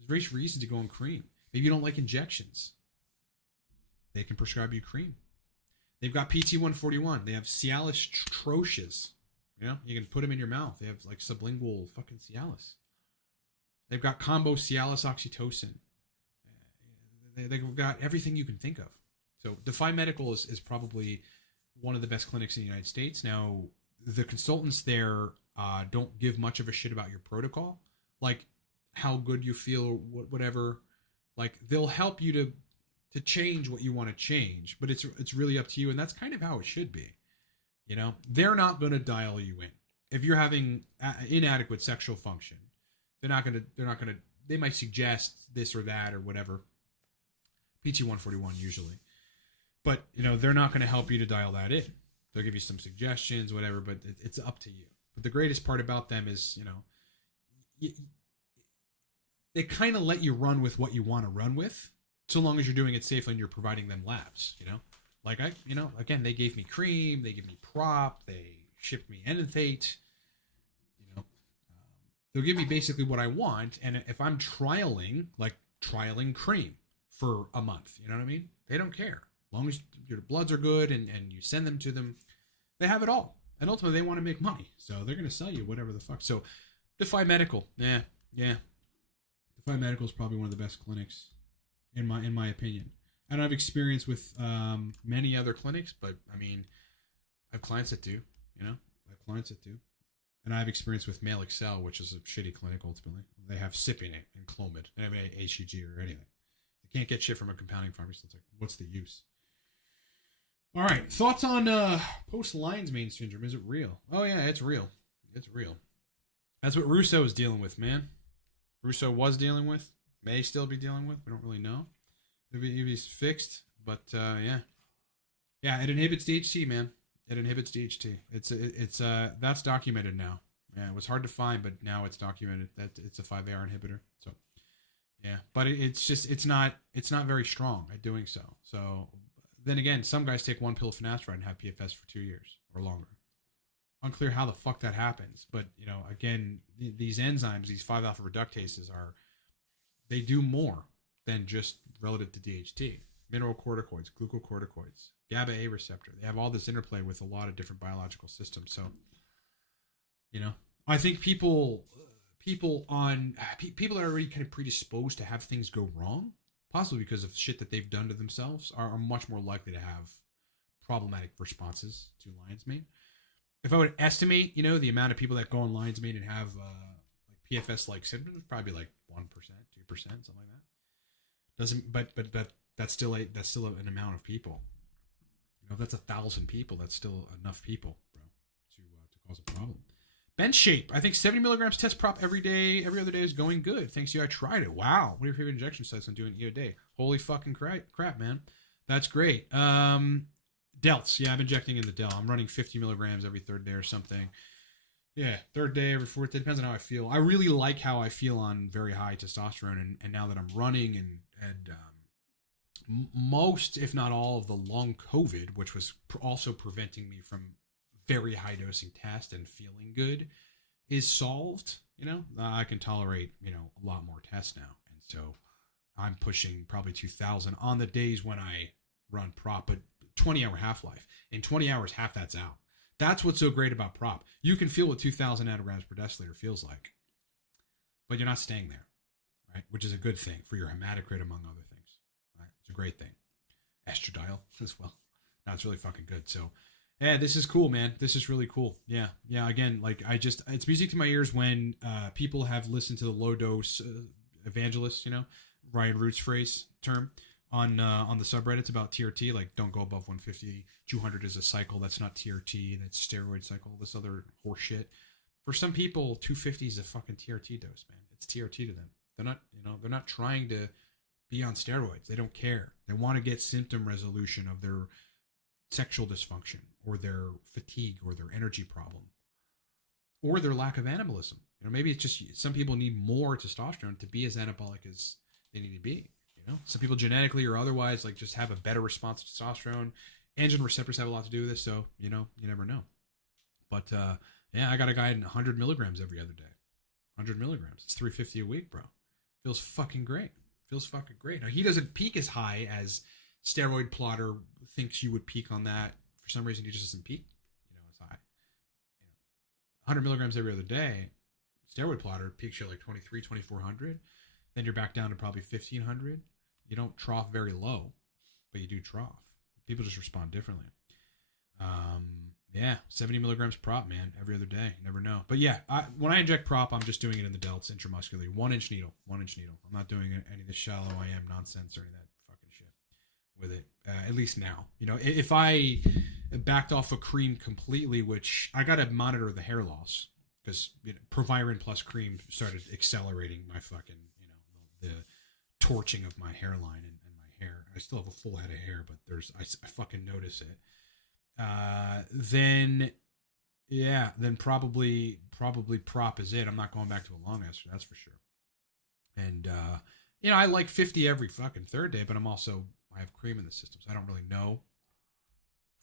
various reasons to go on cream. Maybe you don't like injections. They can prescribe you cream. They've got PT-141. They have Cialis Troches. You know, you can put them in your mouth. They have like sublingual fucking Cialis. They've got combo Cialis oxytocin. They've got everything you can think of. So Defy Medical is probably one of the best clinics in the United States. Now, the consultants there don't give much of a shit about your protocol, like how good you feel or whatever. Like they'll help you to change what you want to change, but it's really up to you, and that's kind of how it should be. You know, they're not going to dial you in if you're having inadequate sexual function. They're not going to. They might suggest this or that or whatever. PT-141 usually, but you know they're not going to help you to dial that in. They'll give you some suggestions, whatever, but it's up to you. But the greatest part about them is, you know, they kind of let you run with what you want to run with, so long as you're doing it safely and you're providing them labs. You know, like again, they gave me cream, they give me prop, they shipped me enanthate. You know, they'll give me basically what I want, and if I'm trialing cream for a month, you know what I mean? They don't care. As long as your bloods are good and you send them to them, they have it all. And ultimately, they want to make money. So they're going to sell you whatever the fuck. So Defy Medical. Yeah. Defy Medical is probably one of the best clinics in my opinion. I don't have experience with many other clinics, but I mean, I have clients that do, you know? And I have experience with Male Excel, which is a shitty clinic ultimately. They have Cypionate and Clomid. They have HEG or anything. Can't get shit from a compounding pharmacy. So it's like, what's the use? All right, thoughts on post-Lion's mane syndrome? Is it real? Oh yeah, it's real. It's real. That's what Russo is dealing with, man. Russo was dealing with. May still be dealing with. We don't really know if he's fixed, but yeah. It inhibits DHT, man. It inhibits DHT. It's that's documented now. Yeah, it was hard to find, but now it's documented that it's a 5-AR inhibitor. So. Yeah, but it's not very strong at doing so. So then again, some guys take one pill of finasteride and have PFS for 2 years or longer. Unclear how the fuck that happens, but you know, again, these enzymes, these 5-alpha reductases they do more than just relative to DHT. Mineral corticoids, glucocorticoids, GABA A receptor. They have all this interplay with a lot of different biological systems. So, you know, I think people that are already kind of predisposed to have things go wrong, possibly because of shit that they've done to themselves, are much more likely to have problematic responses to lion's mane. If I would estimate, you know, the amount of people that go on lion's mane and have like PFS-like symptoms, probably like 1%, 2%, something like that. But that's still an amount of people. You know, if that's 1,000 people, that's still enough people, bro, to cause a problem. Bench shape. I think 70 milligrams test prop every other day is going good. Thanks to you, I tried it. Wow. What are your favorite injection sites on doing it a day? Holy fucking crap, man. That's great. Delts. Yeah, I'm injecting in the Del. I'm running 50 milligrams every third day or something. Yeah, third day, every fourth day. Depends on how I feel. I really like how I feel on very high testosterone. And now that I'm running and most, if not all, of the long COVID, which was also preventing me from very high dosing test and feeling good, is solved. You know, I can tolerate, you know, a lot more tests now. And so I'm pushing probably 2,000 on the days when I run prop, but 20-hour half-life. In 20 hours, half that's out. That's what's so great about prop. You can feel what 2,000 nanograms per deciliter feels like, but you're not staying there, right? Which is a good thing for your hematocrit, among other things, right? It's a great thing. Estradiol as well. No, it's really fucking good. So, yeah, this is cool, man. This is really cool. Yeah. Again, like it's music to my ears when people have listened to the low dose evangelist, you know, Ryan Root's phrase term on the subreddits about TRT, like don't go above 150, 200 is a cycle. That's not TRT. That's steroid cycle. This other horse shit. For some people, 250 is a fucking TRT dose, man. It's TRT to them. They're not trying to be on steroids. They don't care. They want to get symptom resolution of their sexual dysfunction or their fatigue or their energy problem or their lack of anabolism. You know, maybe it's just some people need more testosterone to be as anabolic as they need to be. You know, some people genetically or otherwise like just have a better response to testosterone. Androgen receptors have a lot to do with this, so you know, you never know. But yeah, I got a guy in 100 milligrams every other day. 100 milligrams. It's 350 a week, bro. Feels fucking great. Now he doesn't peak as high as steroid plotter thinks you would peak on that. For some reason, he just doesn't peak, you know, as high. 100 milligrams every other day, steroid plotter peaks you at like 23, 2400. Then you're back down to probably 1500. You don't trough very low, but you do trough. People just respond differently. Yeah, 70 milligrams prop, man, every other day. You never know. But yeah, when I inject prop, I'm just doing it in the delts intramuscularly. 1-inch needle. I'm not doing any of the shallow IM nonsense or any of that fucking shit with it. At least now. You know, if I backed off a cream completely, which I got to monitor the hair loss because Proviron plus cream started accelerating my fucking, the torching of my hairline and my hair. I still have a full head of hair, but I fucking notice it. Then probably prop is it. I'm not going back to a long ester, that's for sure. And I like 50 every fucking third day, but I have cream in the system, so I don't really know.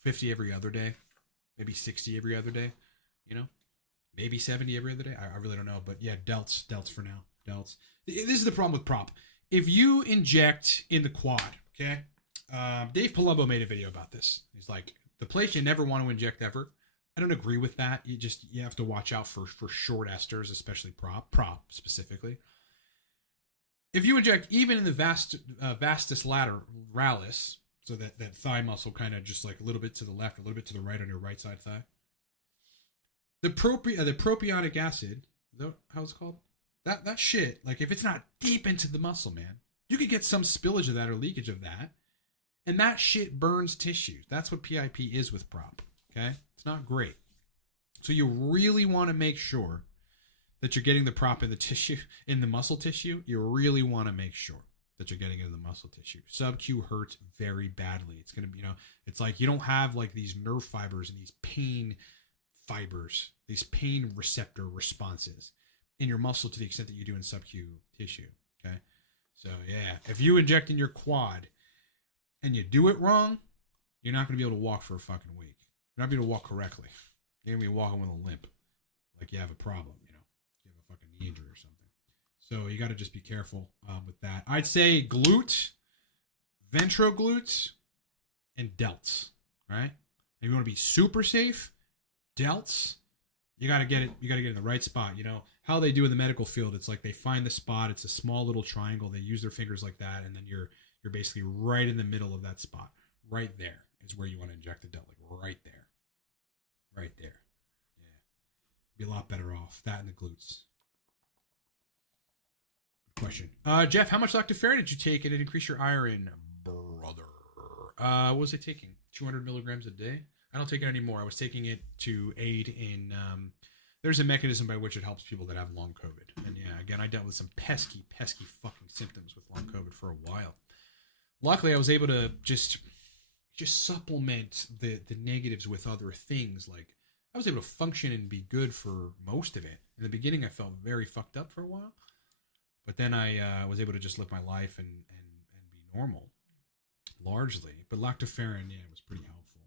50 every other day, maybe 60 every other day, maybe 70 every other day. I really don't know, but yeah, delts for now. Delts. This is the problem with prop. If you inject in the quad, okay, Dave Palumbo made a video about this. He's like, the place you never want to inject ever. I don't agree with that. You have to watch out for short esters, especially prop specifically. If you inject even in the vastus lateralis, so that thigh muscle kind of just like a little bit to the left, a little bit to the right on your right side thigh, the propionic acid, is that how it's called? That shit, like if it's not deep into the muscle, man, you could get some spillage of that or leakage of that. And that shit burns tissues. That's what PIP is with prop. Okay? It's not great. So you really want to make sure that you're getting the prop in the tissue, in the muscle tissue. You really want to make sure that you're getting it in the muscle tissue. Sub-Q hurts very badly. It's going to be, it's like you don't have like these nerve fibers and these pain fibers, these pain receptor responses in your muscle to the extent that you do in sub-Q tissue. Okay? So yeah, if you inject in your quad and you do it wrong, you're not going to be able to walk for a fucking week. You're not going to be able to walk correctly. You're going to be walking with a limp. Like you have a problem, you have a fucking knee injury or something. So you got to just be careful with that. I'd say glute, ventroglutes, and delts, right? If you want to be super safe, delts, you got to get it. You got to get in the right spot. How they do in the medical field, it's like they find the spot. It's a small little triangle. They use their fingers like that, and then you're basically right in the middle of that spot. Right there is where you want to inject the delt. Like right there. Right there. Yeah. Be a lot better off. That and the glutes. Question. Jeff, how much lactoferrin did you take and it increase your iron, brother? What was I taking? 200 milligrams a day? I don't take it anymore. I was taking it to aid in... there's a mechanism by which it helps people that have long COVID. And yeah, again, I dealt with some pesky fucking symptoms with long COVID for a while. Luckily, I was able to just supplement the negatives with other things. Like I was able to function and be good for most of it. In the beginning, I felt very fucked up for a while, but then I was able to just live my life and be normal, largely. But lactoferrin, yeah, was pretty helpful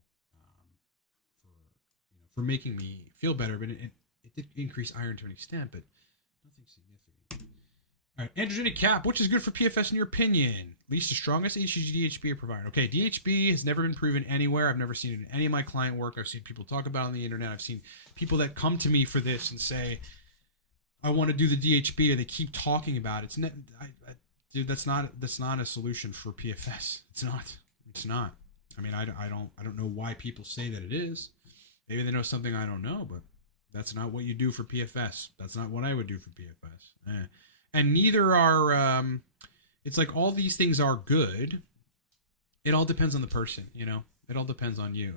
for making me feel better. But it did increase iron to an extent, but nothing significant. All right, androgenic cap, which is good for PFS in your opinion? Least to strongest, HCG, DHB, or Proviron? Okay, DHB has never been proven anywhere. I've never seen it in any of my client work. I've seen people talk about it on the internet. I've seen people that come to me for this and say, I want to do the DHB, and they keep talking about it. Dude, that's not a solution for PFS. It's not. I mean, I don't know why people say that it is. Maybe they know something I don't know, but that's not what you do for PFS. That's not what I would do for PFS. And neither are, it's like all these things are good. It all depends on the person, It all depends on you.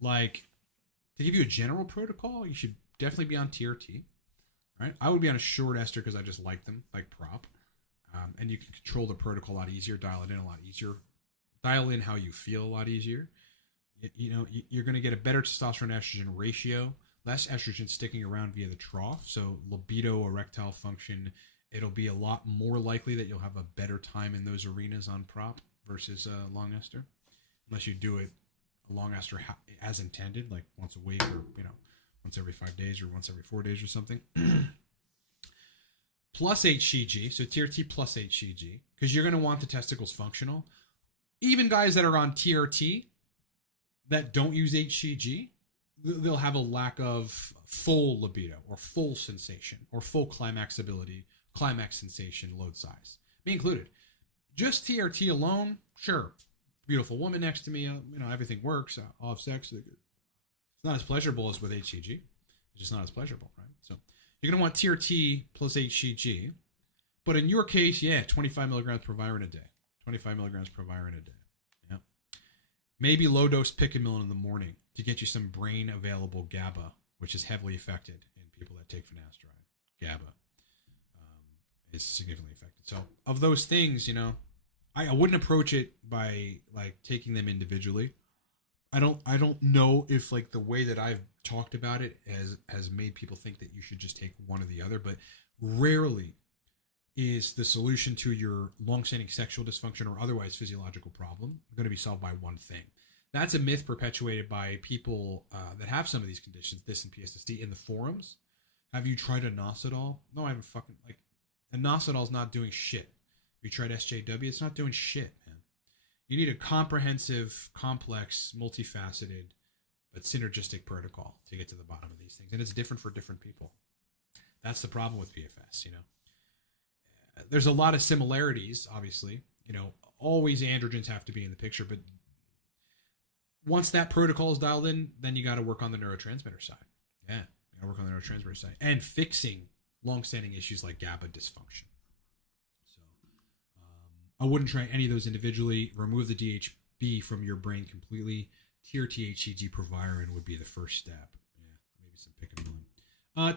Like, to give you a general protocol, you should definitely be on TRT, right? I would be on a short ester because I just like them, like prop. And you can control the protocol a lot easier, dial it in a lot easier. Dial in how you feel a lot easier. You're going to get a better testosterone estrogen ratio, less estrogen sticking around via the trough. So libido, erectile function, it'll be a lot more likely that you'll have a better time in those arenas on prop versus long ester, unless you do it a long ester as intended, like once a week or once every 5 days or once every 4 days or something. Plus HCG, so TRT plus HCG, because you're going to want the testicles functional. Even guys that are on TRT that don't use HCG, they'll have a lack of full libido or full sensation or full climax ability, climax sensation, load size, me included. Just TRT alone, sure, beautiful woman next to me, everything works, I'll have sex. It's not as pleasurable as with HCG. It's just not as pleasurable, right? So you're going to want TRT plus HCG. But in your case, 25 milligrams Proviron a day. 25 milligrams Proviron a day. Yeah. Maybe low-dose Picamillan in the morning to get you some brain-available GABA, which is heavily affected in people that take finasteride. GABA is significantly affected. So of those things, I wouldn't approach it by like taking them individually. I don't know if like the way that I've talked about it has made people think that you should just take one or the other, but rarely is the solution to your long-standing sexual dysfunction or otherwise physiological problem going to be solved by one thing. That's a myth perpetuated by people that have some of these conditions, this and PSSD, in the forums. Have you tried a inositol? No, I haven't fucking, like, inositol's not doing shit. Have you tried SJW? It's not doing shit, man. You need a comprehensive, complex, multifaceted, but synergistic protocol to get to the bottom of these things. And it's different for different people. That's the problem with PFS, There's a lot of similarities, obviously. Always androgens have to be in the picture, but once that protocol is dialed in, then you got to work on the neurotransmitter side. Yeah, you got to work on the neurotransmitter side. And fixing long-standing issues like GABA dysfunction. So I wouldn't try any of those individually. Remove the DHB from your brain completely. TRT-HCG Proviron would be the first step. Yeah, maybe some Picamillan.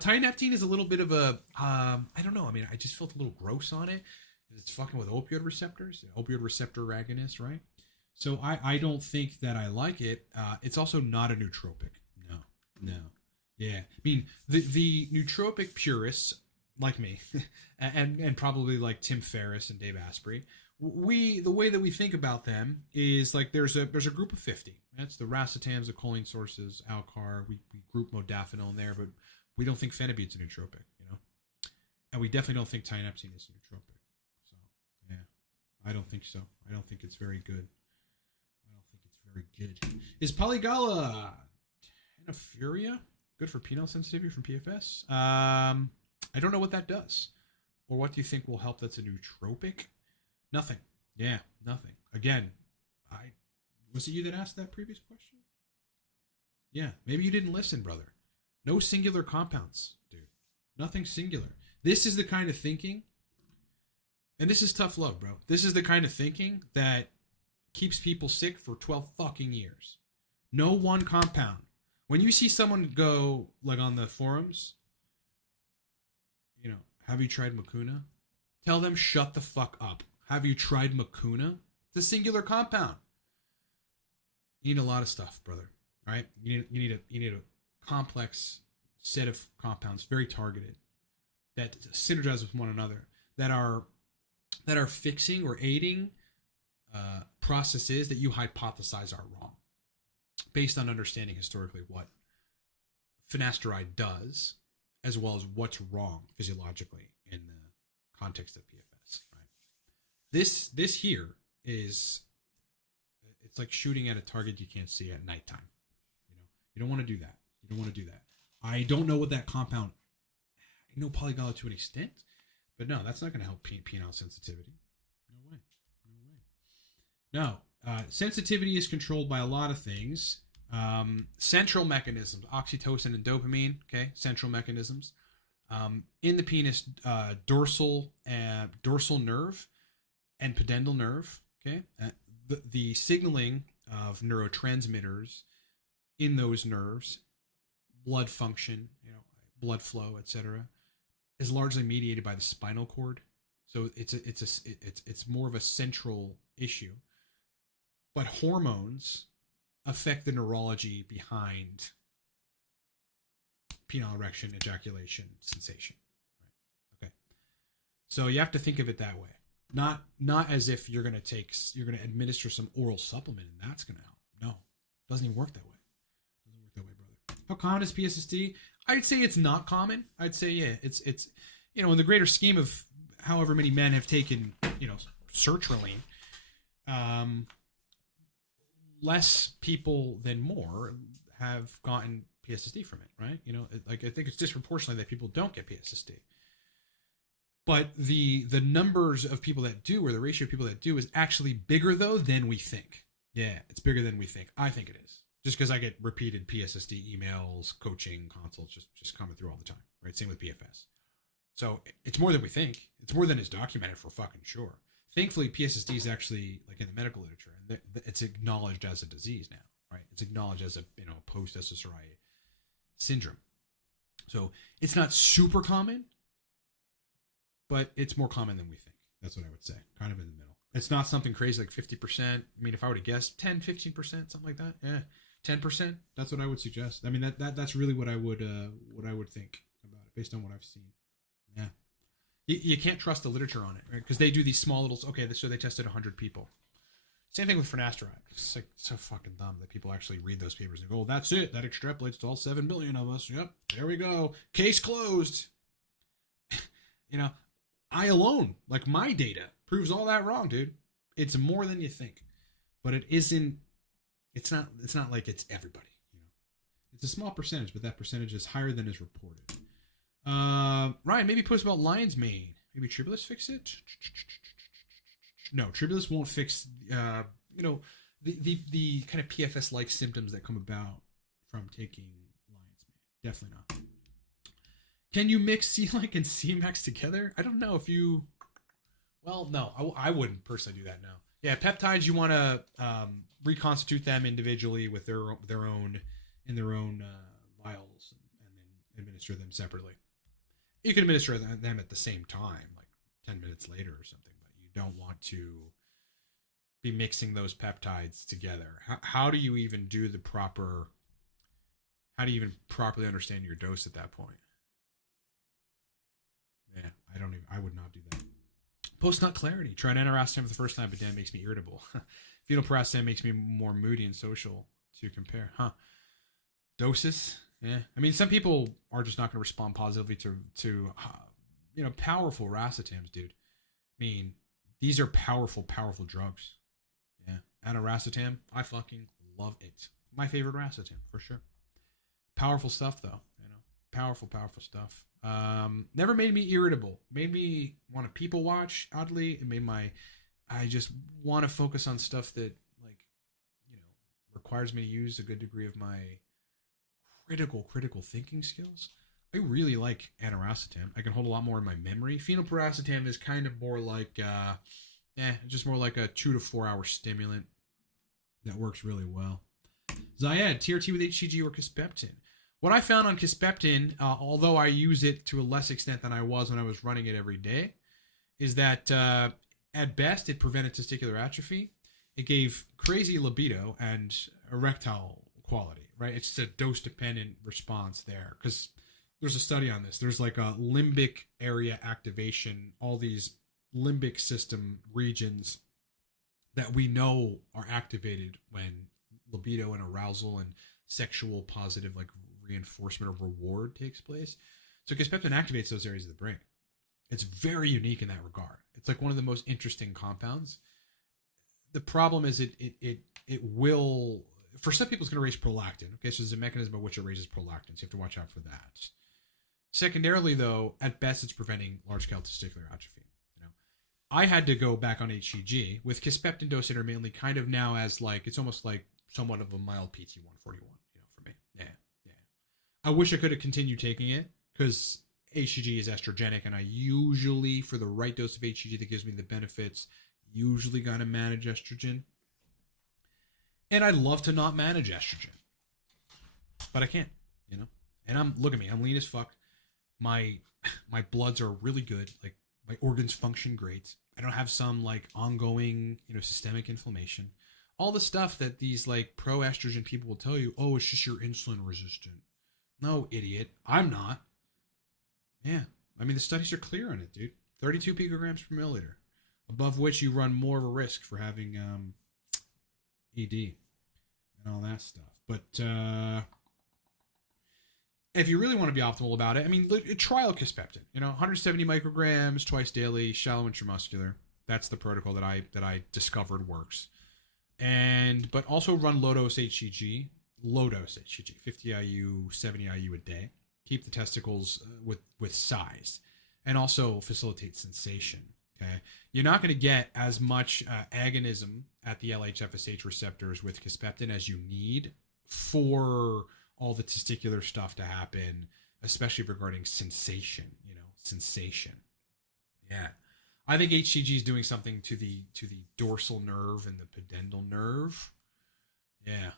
Tineptine is a little bit of a, I don't know. I mean, I just felt a little gross on it. It's fucking with opioid receptors, opioid receptor agonist, right? So I don't think that I like it. It's also not a nootropic. No. Yeah. I mean, the nootropic purists, like me, and probably like Tim Ferriss and Dave Asprey, the way that we think about them is like there's a group of 50. That's the racetams, the choline sources, Alcar. We group modafinil in there, but we don't think phenibut's a nootropic, and we definitely don't think tineptine is a nootropic. So, yeah, I don't think so. I don't think it's very good. Is Polygala tenophyria good for penile sensitivity from PFS? I don't know what that does. Or what do you think will help that's a nootropic? Nothing. Yeah, nothing. Again, was it you that asked that previous question? Yeah, maybe you didn't listen, brother. No singular compounds, dude. Nothing singular. This is the kind of thinking, and this is tough love, bro. This is the kind of thinking that keeps people sick for 12 fucking years. No one compound. When you see someone go, like on the forums, have you tried Mucuna? Tell them shut the fuck up. Have you tried Mucuna? It's a singular compound. You need a lot of stuff, brother. All right? You need a complex set of compounds, very targeted, that synergize with one another, that are fixing or aiding processes that you hypothesize are wrong, based on understanding historically what finasteride does, as well as what's wrong physiologically in the context of PFS. Right? This here is, it's like shooting at a target you can't see at nighttime. You don't want to do that. You don't want to do that. I don't know what that compound. I know Polygala to an extent, but no, that's not going to help penile sensitivity. No, sensitivity is controlled by a lot of things. Central mechanisms, oxytocin and dopamine. Okay, central mechanisms. In the penis, dorsal nerve and pudendal nerve. Okay, the signaling of neurotransmitters in those nerves, blood function, blood flow, etc., is largely mediated by the spinal cord. So it's more of a central issue. But hormones affect the neurology behind penile erection, ejaculation, sensation. Right? Okay. So you have to think of it that way. Not as if you're going to administer some oral supplement and that's going to help. No. It doesn't even work that way. It doesn't work that way, brother. How common is PSSD? I'd say it's not common. I'd say, yeah, it's in the greater scheme of however many men have taken, sertraline, less people than more have gotten PSSD from it, right? Like I think it's disproportionately that people don't get PSSD. But the numbers of people that do, or the ratio of people that do, is actually bigger though than we think. Yeah, it's bigger than we think. I think it is. Just because I get repeated PSSD emails, coaching, consults, just coming through all the time, right? Same with PFS. So it's more than we think. It's more than is documented for fucking sure. Thankfully, PSSD is actually, like in the medical literature, and it's acknowledged as a disease now, right? It's acknowledged as a post-SSRI syndrome. So it's not super common, but it's more common than we think. That's what I would say. Kind of in the middle. It's not something crazy like 50%. I mean, if I were to guess, 10, 15%, something like that. Yeah, 10%. That's what I would suggest. I mean, that's really what I would think about it based on what I've seen. Yeah. You can't trust the literature on it, right? Because they do these small little. Okay, so they tested 100 people. Same thing with finasteride. It's like so fucking dumb that people actually read those papers and go, "Oh, that's it. That extrapolates to all 7 billion of us." Yep, there we go. Case closed. I alone, like my data, proves all that wrong, dude. It's more than you think, but it isn't. It's not like it's everybody. It's a small percentage, but that percentage is higher than is reported. Ryan, maybe post about lion's mane. Maybe Tribulus fix it. No, Tribulus won't fix. The kind of PFS like symptoms that come about from taking lion's mane. Definitely not. Can you mix C-Like and C-Max together? I don't know if you... Well, no, I wouldn't personally do that, no. Yeah, peptides, you want to reconstitute them individually with their own vials and then administer them separately. You can administer them at the same time, like 10 minutes later or something, but you don't want to be mixing those peptides together. How do you even do the proper... How do you even properly understand your dose at that point? Yeah, I would not do that. Post-nut clarity. Tried aniracetam for the first time, but damn, it makes me irritable. Phenylpiracetam makes me more moody and social to compare. Huh. Doses? Yeah. I mean, some people are just not going to respond positively to powerful racetams, dude. I mean, these are powerful, powerful drugs. Yeah. Aniracetam, I fucking love it. My favorite racetam, for sure. Powerful stuff, though. Powerful, powerful stuff. Never made me irritable. Made me want to people watch. Oddly, it made I just want to focus on stuff that requires me to use a good degree of my critical thinking skills. I really like aniracetam. I can hold a lot more in my memory. Phenylpiracetam is kind of more like just more like a 2 to 4 hour stimulant that works really well. Zayed, TRT with HCG or Kisspeptin. What I found on Kisspeptin, although I use it to a less extent than I was when I was running it every day, is that at best it prevented testicular atrophy. It gave crazy libido and erectile quality, right? It's just a dose-dependent response there, because there's a study on this. There's like a limbic area activation, all these limbic system regions that we know are activated when libido and arousal and sexual positive reinforcement or reward takes place. So Kisspeptin activates those areas of the brain. It's very unique in that regard. It's like one of the most interesting compounds. The problem is it will, for some people, it's going to raise prolactin. Okay, so there's a mechanism by which it raises prolactin, so you have to watch out for that. Secondarily, though, at best, it's preventing large-scale testicular atrophy. I had to go back on HCG with Kisspeptin dose intermittently, kind of now as it's almost like somewhat of a mild PT141, for me. Yeah. I wish I could have continued taking it, because HCG is estrogenic, and I usually, for the right dose of HCG that gives me the benefits, usually got to manage estrogen. And I'd love to not manage estrogen, but I can't, And look at me, I'm lean as fuck. My bloods are really good. Like, my organs function great. I don't have some ongoing, systemic inflammation. All the stuff that these pro-estrogen people will tell you, oh, it's just you're insulin resistant. No, idiot. I'm not. Yeah. I mean, the studies are clear on it, dude. 32 picograms per milliliter, above which you run more of a risk for having ED and all that stuff. But if you really want to be optimal about it, I mean, trial Kisspeptin. 170 micrograms twice daily, shallow intramuscular. That's the protocol that I discovered works. But also run low dose HCG low dosage, 50 IU, 70 IU a day. Keep the testicles with size, and also facilitate sensation. Okay, you're not going to get as much agonism at the LH-FSH receptors with kisspeptin as you need for all the testicular stuff to happen, especially regarding sensation. Sensation. Yeah, I think HCG is doing something to the dorsal nerve and the pudendal nerve. Yeah,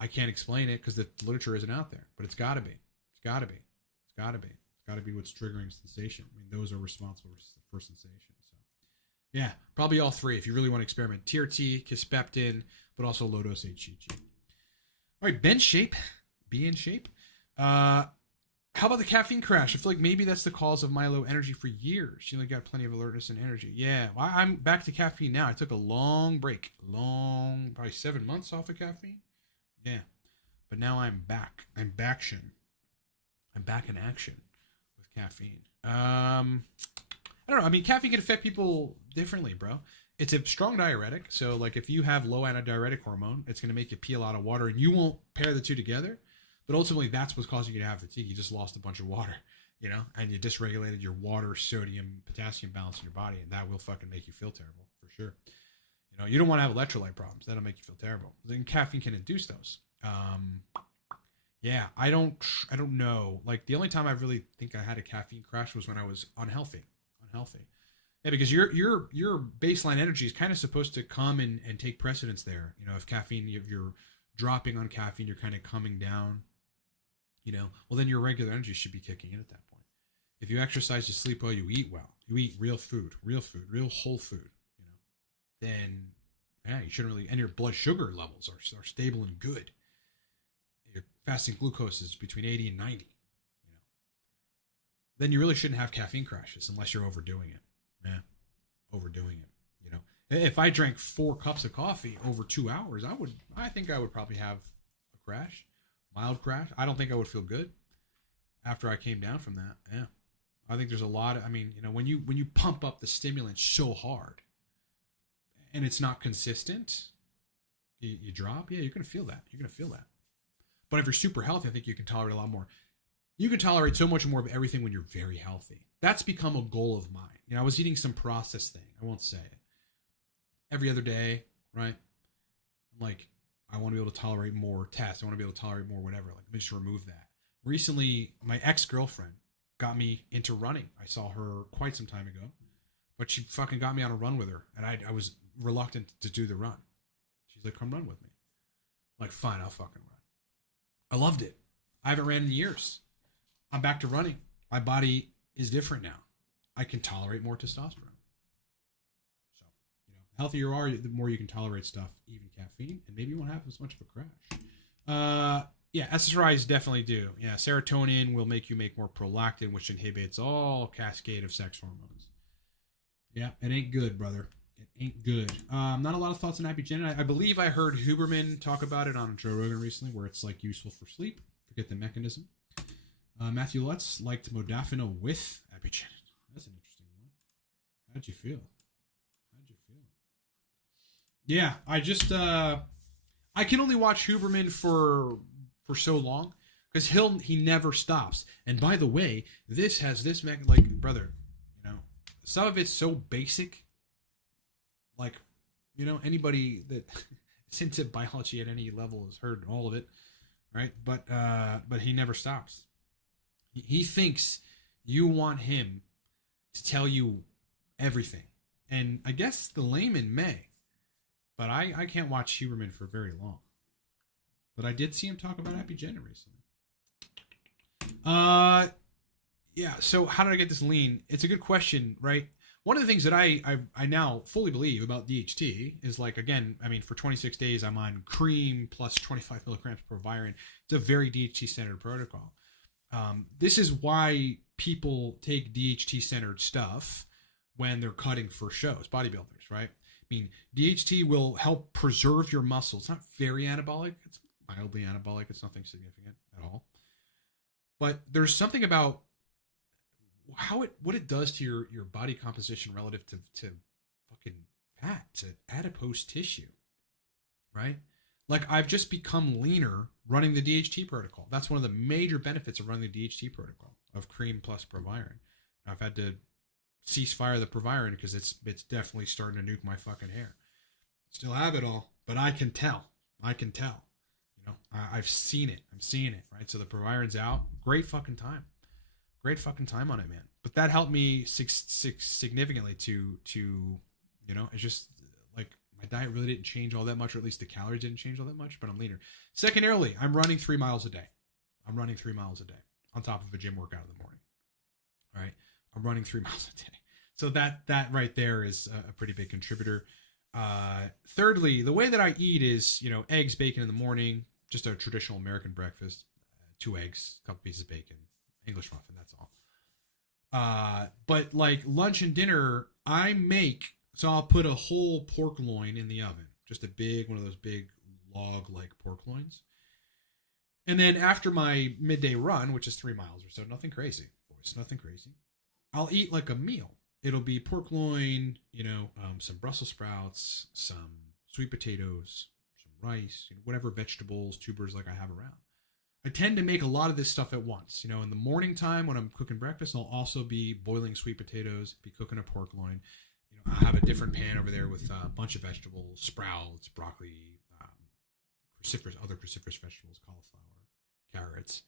I can't explain it because the literature isn't out there, but it's got to be. It's got to be. It's got to be. It's got to be what's triggering sensation. I mean, those are responsible for sensation. So, yeah, probably all three if you really want to experiment. TRT, kisspeptin, but also low dose HCG. All right, bench shape. Be in shape. How about the caffeine crash? I feel like maybe that's the cause of my low energy for years. She only got plenty of alertness and energy. Yeah, well, I'm back to caffeine now. I took a long break. Probably 7 months off of caffeine. Yeah, but now I'm back. I'm back in action with caffeine. I don't know. I mean, caffeine can affect people differently, bro. It's a strong diuretic. So, like, if you have low antidiuretic hormone, it's going to make you pee a lot of water, and you won't pair the two together. But ultimately, that's what's causing you to have fatigue. You just lost a bunch of water, and you dysregulated your water, sodium, potassium balance in your body, and that will fucking make you feel terrible for sure. You don't want to have electrolyte problems. That'll make you feel terrible. Then caffeine can induce those. Yeah, I don't know. Like, the only time I really think I had a caffeine crash was when I was unhealthy. Yeah, because your baseline energy is kind of supposed to come and take precedence there. If caffeine, if you're dropping on caffeine, you're kind of coming down. Well, then your regular energy should be kicking in at that point. If you exercise, you sleep well, you eat well, you eat real food, real whole food, then yeah, you shouldn't really, and your blood sugar levels are stable and good. Your fasting glucose is between 80 and 90, then you really shouldn't have caffeine crashes unless you're overdoing it. Yeah, overdoing it. If I drank 4 cups of coffee over 2 hours, I think I would probably have a crash. Mild crash. I don't think I would feel good after I came down from that. Yeah, I think there's a lot of. I mean, when you pump up the stimulant so hard, and it's not consistent, you drop. Yeah, you're gonna feel that. But if you're super healthy, I think you can tolerate a lot more. You can tolerate so much more of everything when you're very healthy. That's become a goal of mine. I was eating some processed thing. I won't say it. Every other day, right? I'm like, I want to be able to tolerate more tests. I want to be able to tolerate more whatever. Like, let me just remove that. Recently, my ex-girlfriend got me into running. I saw her quite some time ago, but she fucking got me on a run with her, and I was reluctant to do the run. She's like, come run with me. I'm like, fine, I'll fucking run. I loved it. I haven't ran in years. I'm back to running. My body is different now. I can tolerate more testosterone. Healthier you are, the more you can tolerate stuff, even caffeine, and maybe you won't have as much of a crash. Yeah, SSRIs definitely do. Yeah, serotonin will make you make more prolactin, which inhibits all cascade of sex hormones. Yeah, it ain't good, brother. It ain't good. Not a lot of thoughts on Epigenetic. I believe I heard Huberman talk about it on Joe Rogan recently, where it's like useful for sleep. Forget the mechanism. Matthew Lutz liked modafinil with Epigenetic. That's an interesting one. How'd you feel? Yeah, I can only watch Huberman for so long because he never stops. And by the way, this has this like, brother, some of it's so basic. Like, anybody that is into biology at any level has heard all of it, right? But he never stops. He thinks you want him to tell you everything, and I guess the layman may. But I can't watch Huberman for very long. But I did see him talk about Epigenetic recently. Yeah, so how did I get this lean? It's a good question, right? One of the things that I now fully believe about DHT is, like, again, I mean, for 26 days, I'm on cream plus 25 milligrams per Proviron. It's a very DHT-centered protocol. This is why people take DHT-centered stuff when they're cutting for shows, bodybuilders, right? I mean, DHT will help preserve your muscles. It's not very anabolic. It's mildly anabolic. It's nothing significant at all. But there's something about what it does to your body composition relative to fucking fat, to adipose tissue, right? Like I've just become leaner running the DHT protocol. That's one of the major benefits of running the DHT protocol of cream plus Proviron. I've had to cease fire the Proviron because it's definitely starting to nuke my fucking hair. Still have it all, but I can tell. You know, I've seen it. I'm seeing it, right? So the Proviron's out. Great fucking time on it, man. But that helped me significantly to you know, it's just like my diet really didn't change all that much, or at least the calories didn't change all that much, but I'm leaner. Secondarily, I'm running 3 miles a day. I'm running 3 miles a day on top of a gym workout in the morning. All right. I'm running 3 miles a day. So that right there is a pretty big contributor. Thirdly, the way that I eat is, you know, eggs, bacon in the morning, just a traditional American breakfast, 2 eggs, a couple pieces of bacon, English muffin, that's all. But like lunch and dinner, so I'll put a whole pork loin in the oven, just a big, one of those big log like pork loins. And then after my midday run, which is 3 miles or so, nothing crazy, boys, nothing crazy, I'll eat like a meal. It'll be pork loin, you know, some Brussels sprouts, some sweet potatoes, some rice, you know, whatever vegetables, tubers like I have around. I tend to make a lot of this stuff at once. You know, in the morning time when I'm cooking breakfast, I'll also be boiling sweet potatoes, be cooking a pork loin. You know, I have a different pan over there with a bunch of vegetables, sprouts, broccoli, other cruciferous vegetables, cauliflower, carrots.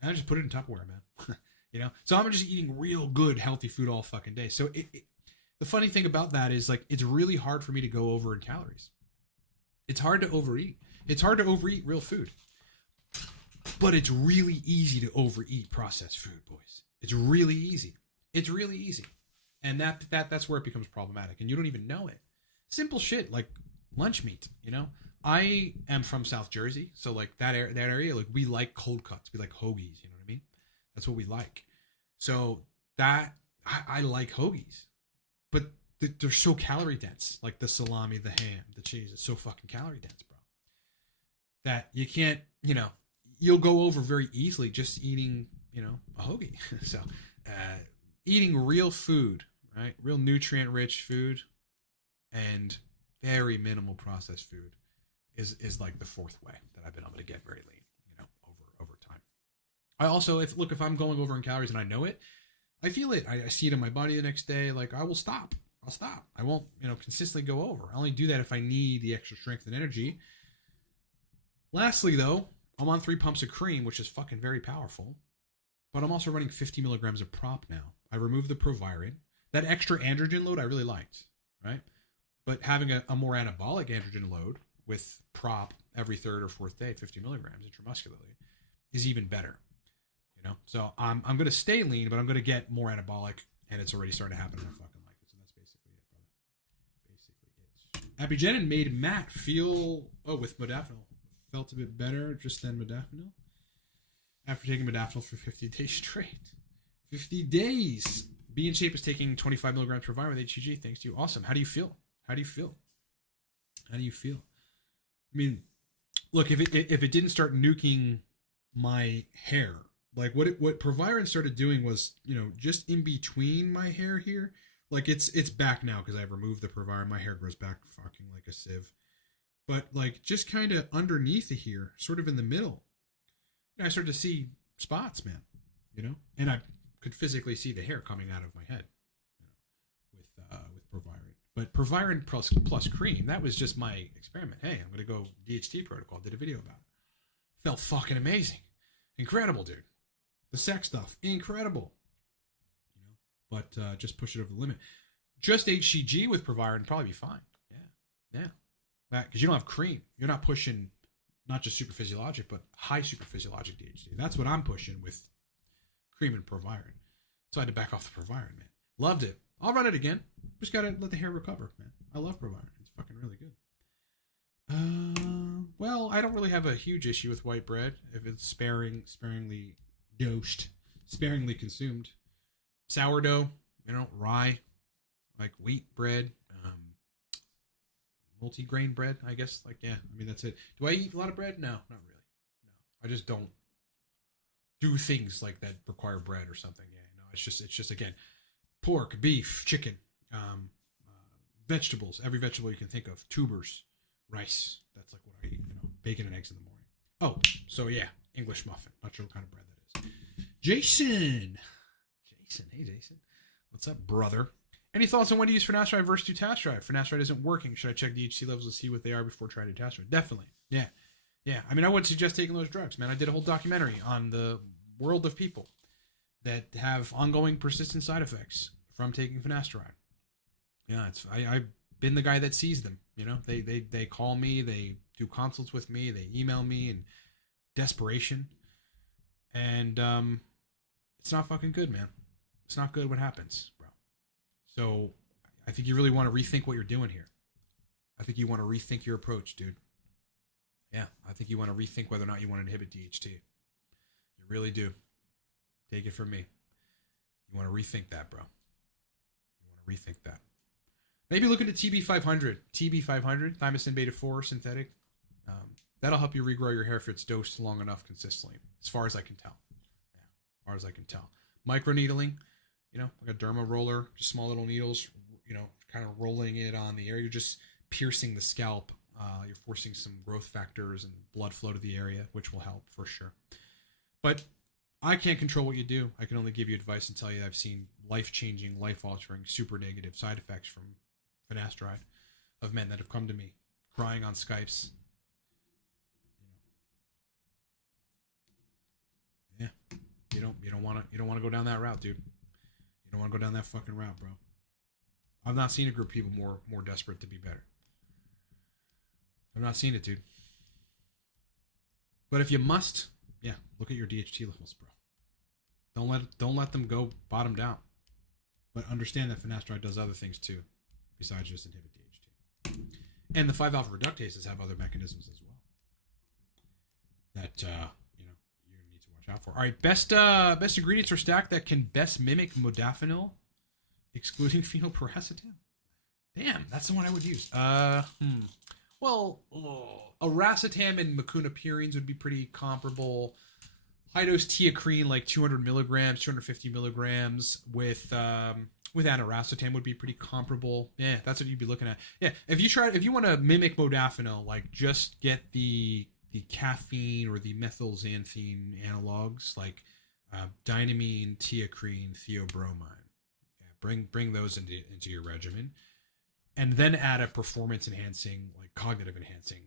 And I just put it in Tupperware, man. You know, so I'm just eating real good, healthy food all fucking day. So the funny thing about that is, like, it's really hard for me to go over in calories. It's hard to overeat. It's hard to overeat real food. But it's really easy to overeat processed food, boys. It's really easy. It's really easy. And that's where it becomes problematic. And you don't even know it. Simple shit like lunch meat, you know? I am from South Jersey. So, like, that area, like, we like cold cuts. We like hoagies, you know what I mean? That's what we like. So that I like hoagies, but they're so calorie dense. Like the salami, the ham, the cheese. It's so fucking calorie dense, bro, that you can't, you know, you'll go over very easily just eating, you know, a hoagie. So eating real food, right? Real nutrient rich food and very minimal processed food is like the fourth way that I've been able to get very lean, you know, over time. I also, if I'm going over in calories and I know it, I feel it. I see it in my body the next day. Like, I will stop. I'll stop. I won't, you know, consistently go over. I only do that if I need the extra strength and energy. Lastly, though, I'm on 3 pumps of cream, which is fucking very powerful. But I'm also running 50 milligrams of prop now. I removed the Proviron. That extra androgen load I really liked, right? But having a more anabolic androgen load with prop every 3rd or 4th day, 50 milligrams intramuscularly, is even better. You know, so I'm going to stay lean, but I'm going to get more anabolic, and it's already starting to happen, and I fucking like it. So that's basically it, brother. Basically it. Apigenin made Matt feel, with modafinil, felt a bit better just than modafinil after taking modafinil for 50 days straight. 50 days. Be in Shape is taking 25 milligrams per vial with HCG. Thanks to you. Awesome. How do you feel? I mean, look, if it didn't start nuking my hair, like what Proviron started doing was, you know, just in between my hair here, like it's back now because I've removed the Proviron. My hair grows back fucking like a sieve, but like just kind of underneath it here, sort of in the middle, I started to see spots, man, you know, and I could physically see the hair coming out of my head, you know, with Proviron. But Proviron plus cream, that was just my experiment. Hey, I'm gonna go DHT protocol. Did a video about it. Felt fucking amazing, incredible, dude. The sex stuff, incredible. You know, but just push it over the limit. Just HCG with Proviron probably be fine. Yeah. Because you don't have cream. You're not pushing not just supraphysiologic, but high supraphysiologic DHT. That's what I'm pushing with cream and Proviron. So I had to back off the Proviron, man. Loved it. I'll run it again. Just gotta let the hair recover, man. I love Proviron. It's fucking really good. Well, I don't really have a huge issue with white bread if it's sparingly dosed, sparingly consumed. Sourdough, you know, rye, like wheat bread, multi-grain bread, I guess. Like, yeah, I mean, that's it. Do I eat a lot of bread? No, not really. No, I just don't do things like that require bread or something. Yeah, no, it's just again, pork, beef, chicken, vegetables, every vegetable you can think of, tubers, rice. That's like what I eat, you know. bacon and eggs in the morning. Oh, so yeah, English muffin. Not sure what kind of bread that is. Jason. Hey Jason. What's up, brother? Any thoughts on when to use finasteride versus dutasteride? Finasteride isn't working. Should I check DHT levels to see what they are before trying dutasteride? Definitely. Yeah. I mean, I would suggest taking those drugs, man. I did a whole documentary on the world of people that have ongoing persistent side effects from taking finasteride. Yeah, I've been the guy that sees them. You know, they call me, they do consults with me, they email me in desperation, and it's not fucking good, man. It's not good what happens, bro. So I think you really want to rethink what you're doing here. I think you want to rethink your approach, dude. Yeah, I think you want to rethink whether or not you want to inhibit DHT. You really do. Take it from me. You want to rethink that, bro. You want to rethink that. Maybe look into TB500. TB500, thymosin beta-4 synthetic. That'll help you regrow your hair if it's dosed long enough consistently, as far as I can tell. Yeah, as far as I can tell. Microneedling, like a derma roller, just small little needles, kind of rolling it on the area. You're just piercing the scalp. You're forcing some growth factors and blood flow to the area, which will help for sure. But I can't control what you do. I can only give you advice and tell you I've seen life-changing, life-altering, super negative side effects from finasteride of men that have come to me crying on Skypes. Yeah, you don't want to go down that route, dude. You don't want to go down that fucking route, bro. I've not seen a group of people more desperate to be better. I've not seen it, dude. But if you must, yeah, look at your DHT levels, bro. Don't let them go bottom down. But understand that finasteride does other things too, besides just inhibit DHT. And the 5-alpha reductases have other mechanisms as well that you're gonna need to watch out for. All right, best ingredients for stack that can best mimic modafinil, excluding phenylpiracetam. Damn, that's the one I would use. Well, aracetam and macunapurines would be pretty comparable. High-dose teacrine, like 200 milligrams, 250 milligrams with aniracetam would be pretty comparable. Yeah, that's what you'd be looking at. Yeah, if you want to mimic modafinil, like just get the caffeine or the methylxanthine analogs, like dynamine, teacrine, theobromine. Yeah, bring those into your regimen. And then add a performance-enhancing, like cognitive-enhancing,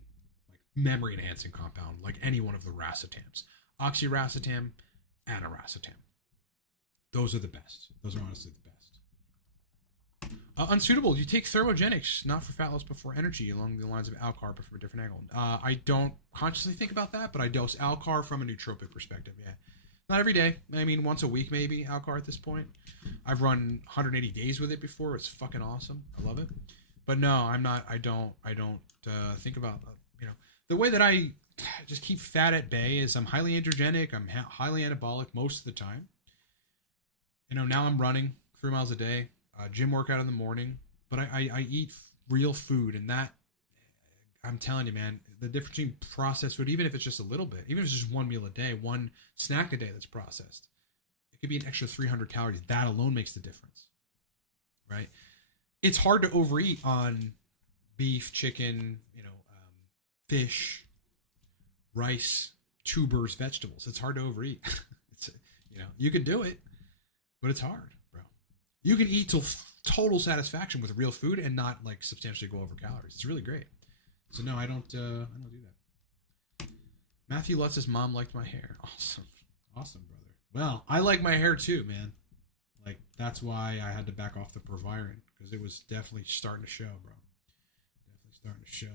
like memory-enhancing compound, like any one of the racetams. Oxyracetam, aniracetam. Those are the best. Those are honestly the best. Unsuitable. You take thermogenics, not for fat loss, but for energy, along the lines of Alcar, but from a different angle. I don't consciously think about that, but I dose Alcar from a nootropic perspective, yeah. Not every day. I mean, once a week maybe, Alcar at this point. I've run 180 days with it before. It's fucking awesome. I love it. But no, I'm not. I don't think about the way that I just keep fat at bay is I'm highly androgenic. I'm highly anabolic most of the time. Now I'm running 3 miles a day, gym workout in the morning. But I eat real food, and that I'm telling you, man, the difference between processed food, even if it's just a little bit, even if it's just one meal a day, one snack a day that's processed, it could be an extra 300 calories. That alone makes the difference, right? It's hard to overeat on beef, chicken, fish, rice, tubers, vegetables. It's hard to overeat. You can do it, but it's hard, bro. You can eat till total satisfaction with real food and not like substantially go over calories. It's really great. So no, I don't do that. Matthew Lutz's mom liked my hair. Awesome, brother. Well, I like my hair too, man. Like that's why I had to back off the Proviron, because it was definitely starting to show, bro. Definitely starting to show.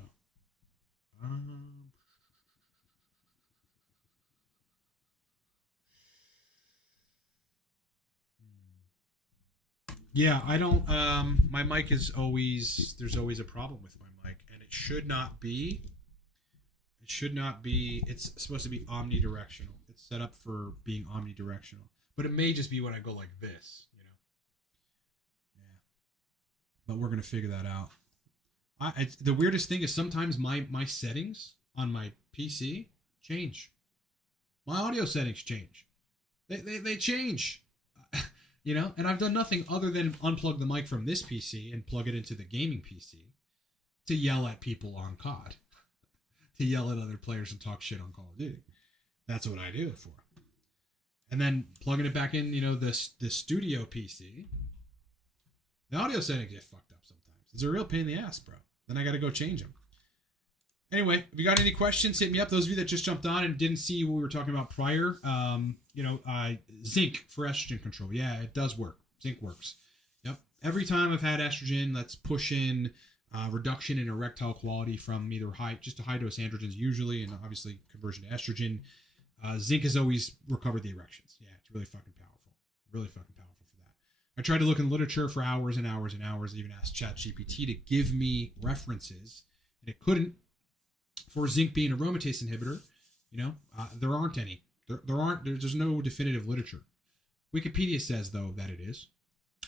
Yeah, I don't. My mic is always. There's always a problem with my mic, and it should not be. It should not be. It's supposed to be omnidirectional. It's set up for being omnidirectional, but it may just be when I go like this, Yeah. But we're gonna figure that out. The weirdest thing is sometimes my settings on my PC change. My audio settings change. They change. And I've done nothing other than unplug the mic from this PC and plug it into the gaming PC to yell at people on COD. to yell at other players and talk shit on Call of Duty. That's what I do it for. And then plugging it back in, the studio PC. The audio settings get fucked up sometimes. It's a real pain in the ass, bro. Then I got to go change them. Anyway, if you got any questions, hit me up. Those of you that just jumped on and didn't see what we were talking about prior, zinc for estrogen control. Yeah, it does work. Zinc works. Yep. Every time I've had estrogen, let's push in reduction in erectile quality from either just a high dose androgens usually, and obviously conversion to estrogen. Zinc has always recovered the erections. Yeah, it's really fucking powerful. Really fucking powerful for that. I tried to look in literature for hours and hours and hours. I even asked ChatGPT to give me references, and it couldn't. For zinc being a aromatase inhibitor, there aren't any. There's no definitive literature. Wikipedia says, though, that it is.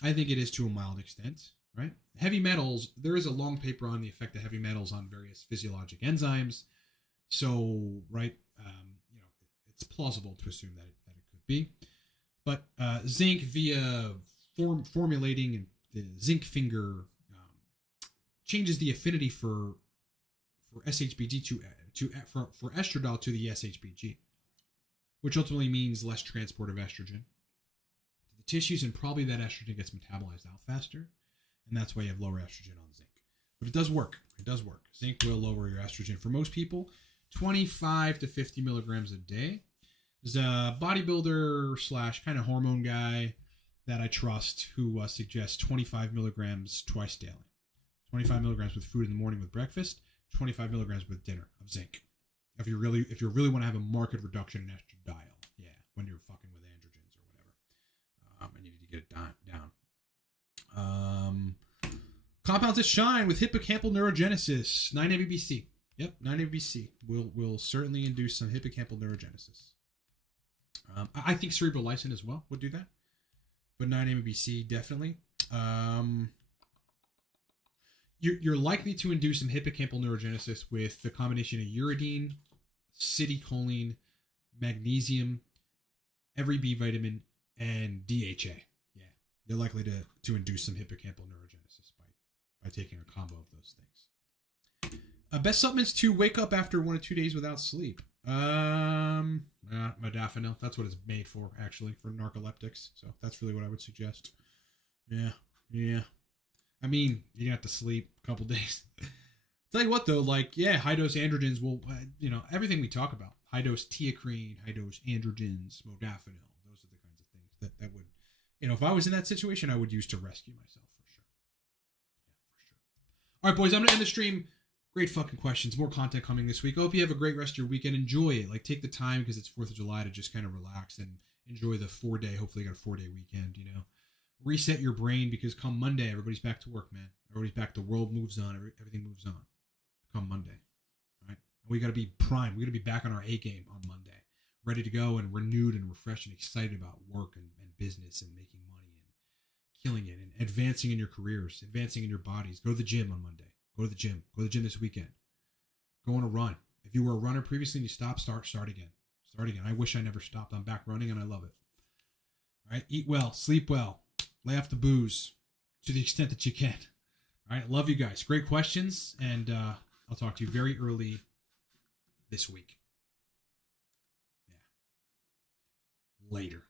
I think it is to a mild extent, right? Heavy metals, there is a long paper on the effect of heavy metals on various physiologic enzymes. So, right, it's plausible to assume that it could be. But zinc via formulating the zinc finger changes the affinity for SHBG for estradiol to the SHBG, which ultimately means less transport of estrogen to the tissues, and probably that estrogen gets metabolized out faster, and that's why you have lower estrogen on zinc. But it does work. It does work. Zinc will lower your estrogen for most people, 25 to 50 milligrams a day. There's a bodybuilder / kind of hormone guy that I trust who suggests 25 milligrams twice daily. 25 milligrams with food in the morning with breakfast, 25 milligrams with dinner of zinc. If you really want to have a marked reduction in estradiol, yeah, when you're fucking with androgens or whatever, I needed to get it down. Compounds that shine with hippocampal neurogenesis, 9-MeBC. Yep, 9-MeBC will certainly induce some hippocampal neurogenesis. I think cerebral lysine as well would do that, but 9-MeBC definitely. You're likely to induce some hippocampal neurogenesis with the combination of uridine, citicoline, magnesium, every B vitamin, and DHA. Yeah, you're likely to induce some hippocampal neurogenesis by taking a combo of those things. Best supplements to wake up after 1 or 2 days without sleep. Modafinil. That's what it's made for, actually, for narcoleptics. So that's really what I would suggest. Yeah. I mean, you're gonna have to sleep a couple days. Tell you what, though, high dose androgens will, everything we talk about, high dose teacrine, high dose androgens, modafinil, those are the kinds of things that would, if I was in that situation, I would use to rescue myself for sure. Yeah, for sure. All right, boys, I'm gonna end the stream. Great fucking questions. More content coming this week. I hope you have a great rest of your weekend. Enjoy it. Take the time because it's 4th of July to just kind of relax and enjoy the 4-day. Hopefully, you got a 4-day weekend. Reset your brain because come Monday, everybody's back to work, man. Everybody's back. The world moves on. Everything moves on. Come Monday, all right? And we got to be primed. We got to be back on our A game on Monday, ready to go and renewed and refreshed and excited about work and business and making money and killing it and advancing in your careers, advancing in your bodies. Go to the gym on Monday. Go to the gym. Go to the gym this weekend. Go on a run. If you were a runner previously and you stopped, start again. Start again. I wish I never stopped. I'm back running and I love it. All right. Eat well. Sleep well. Lay off the booze to the extent that you can. All right. Love you guys. Great questions. And I'll talk to you very early this week. Yeah. Later.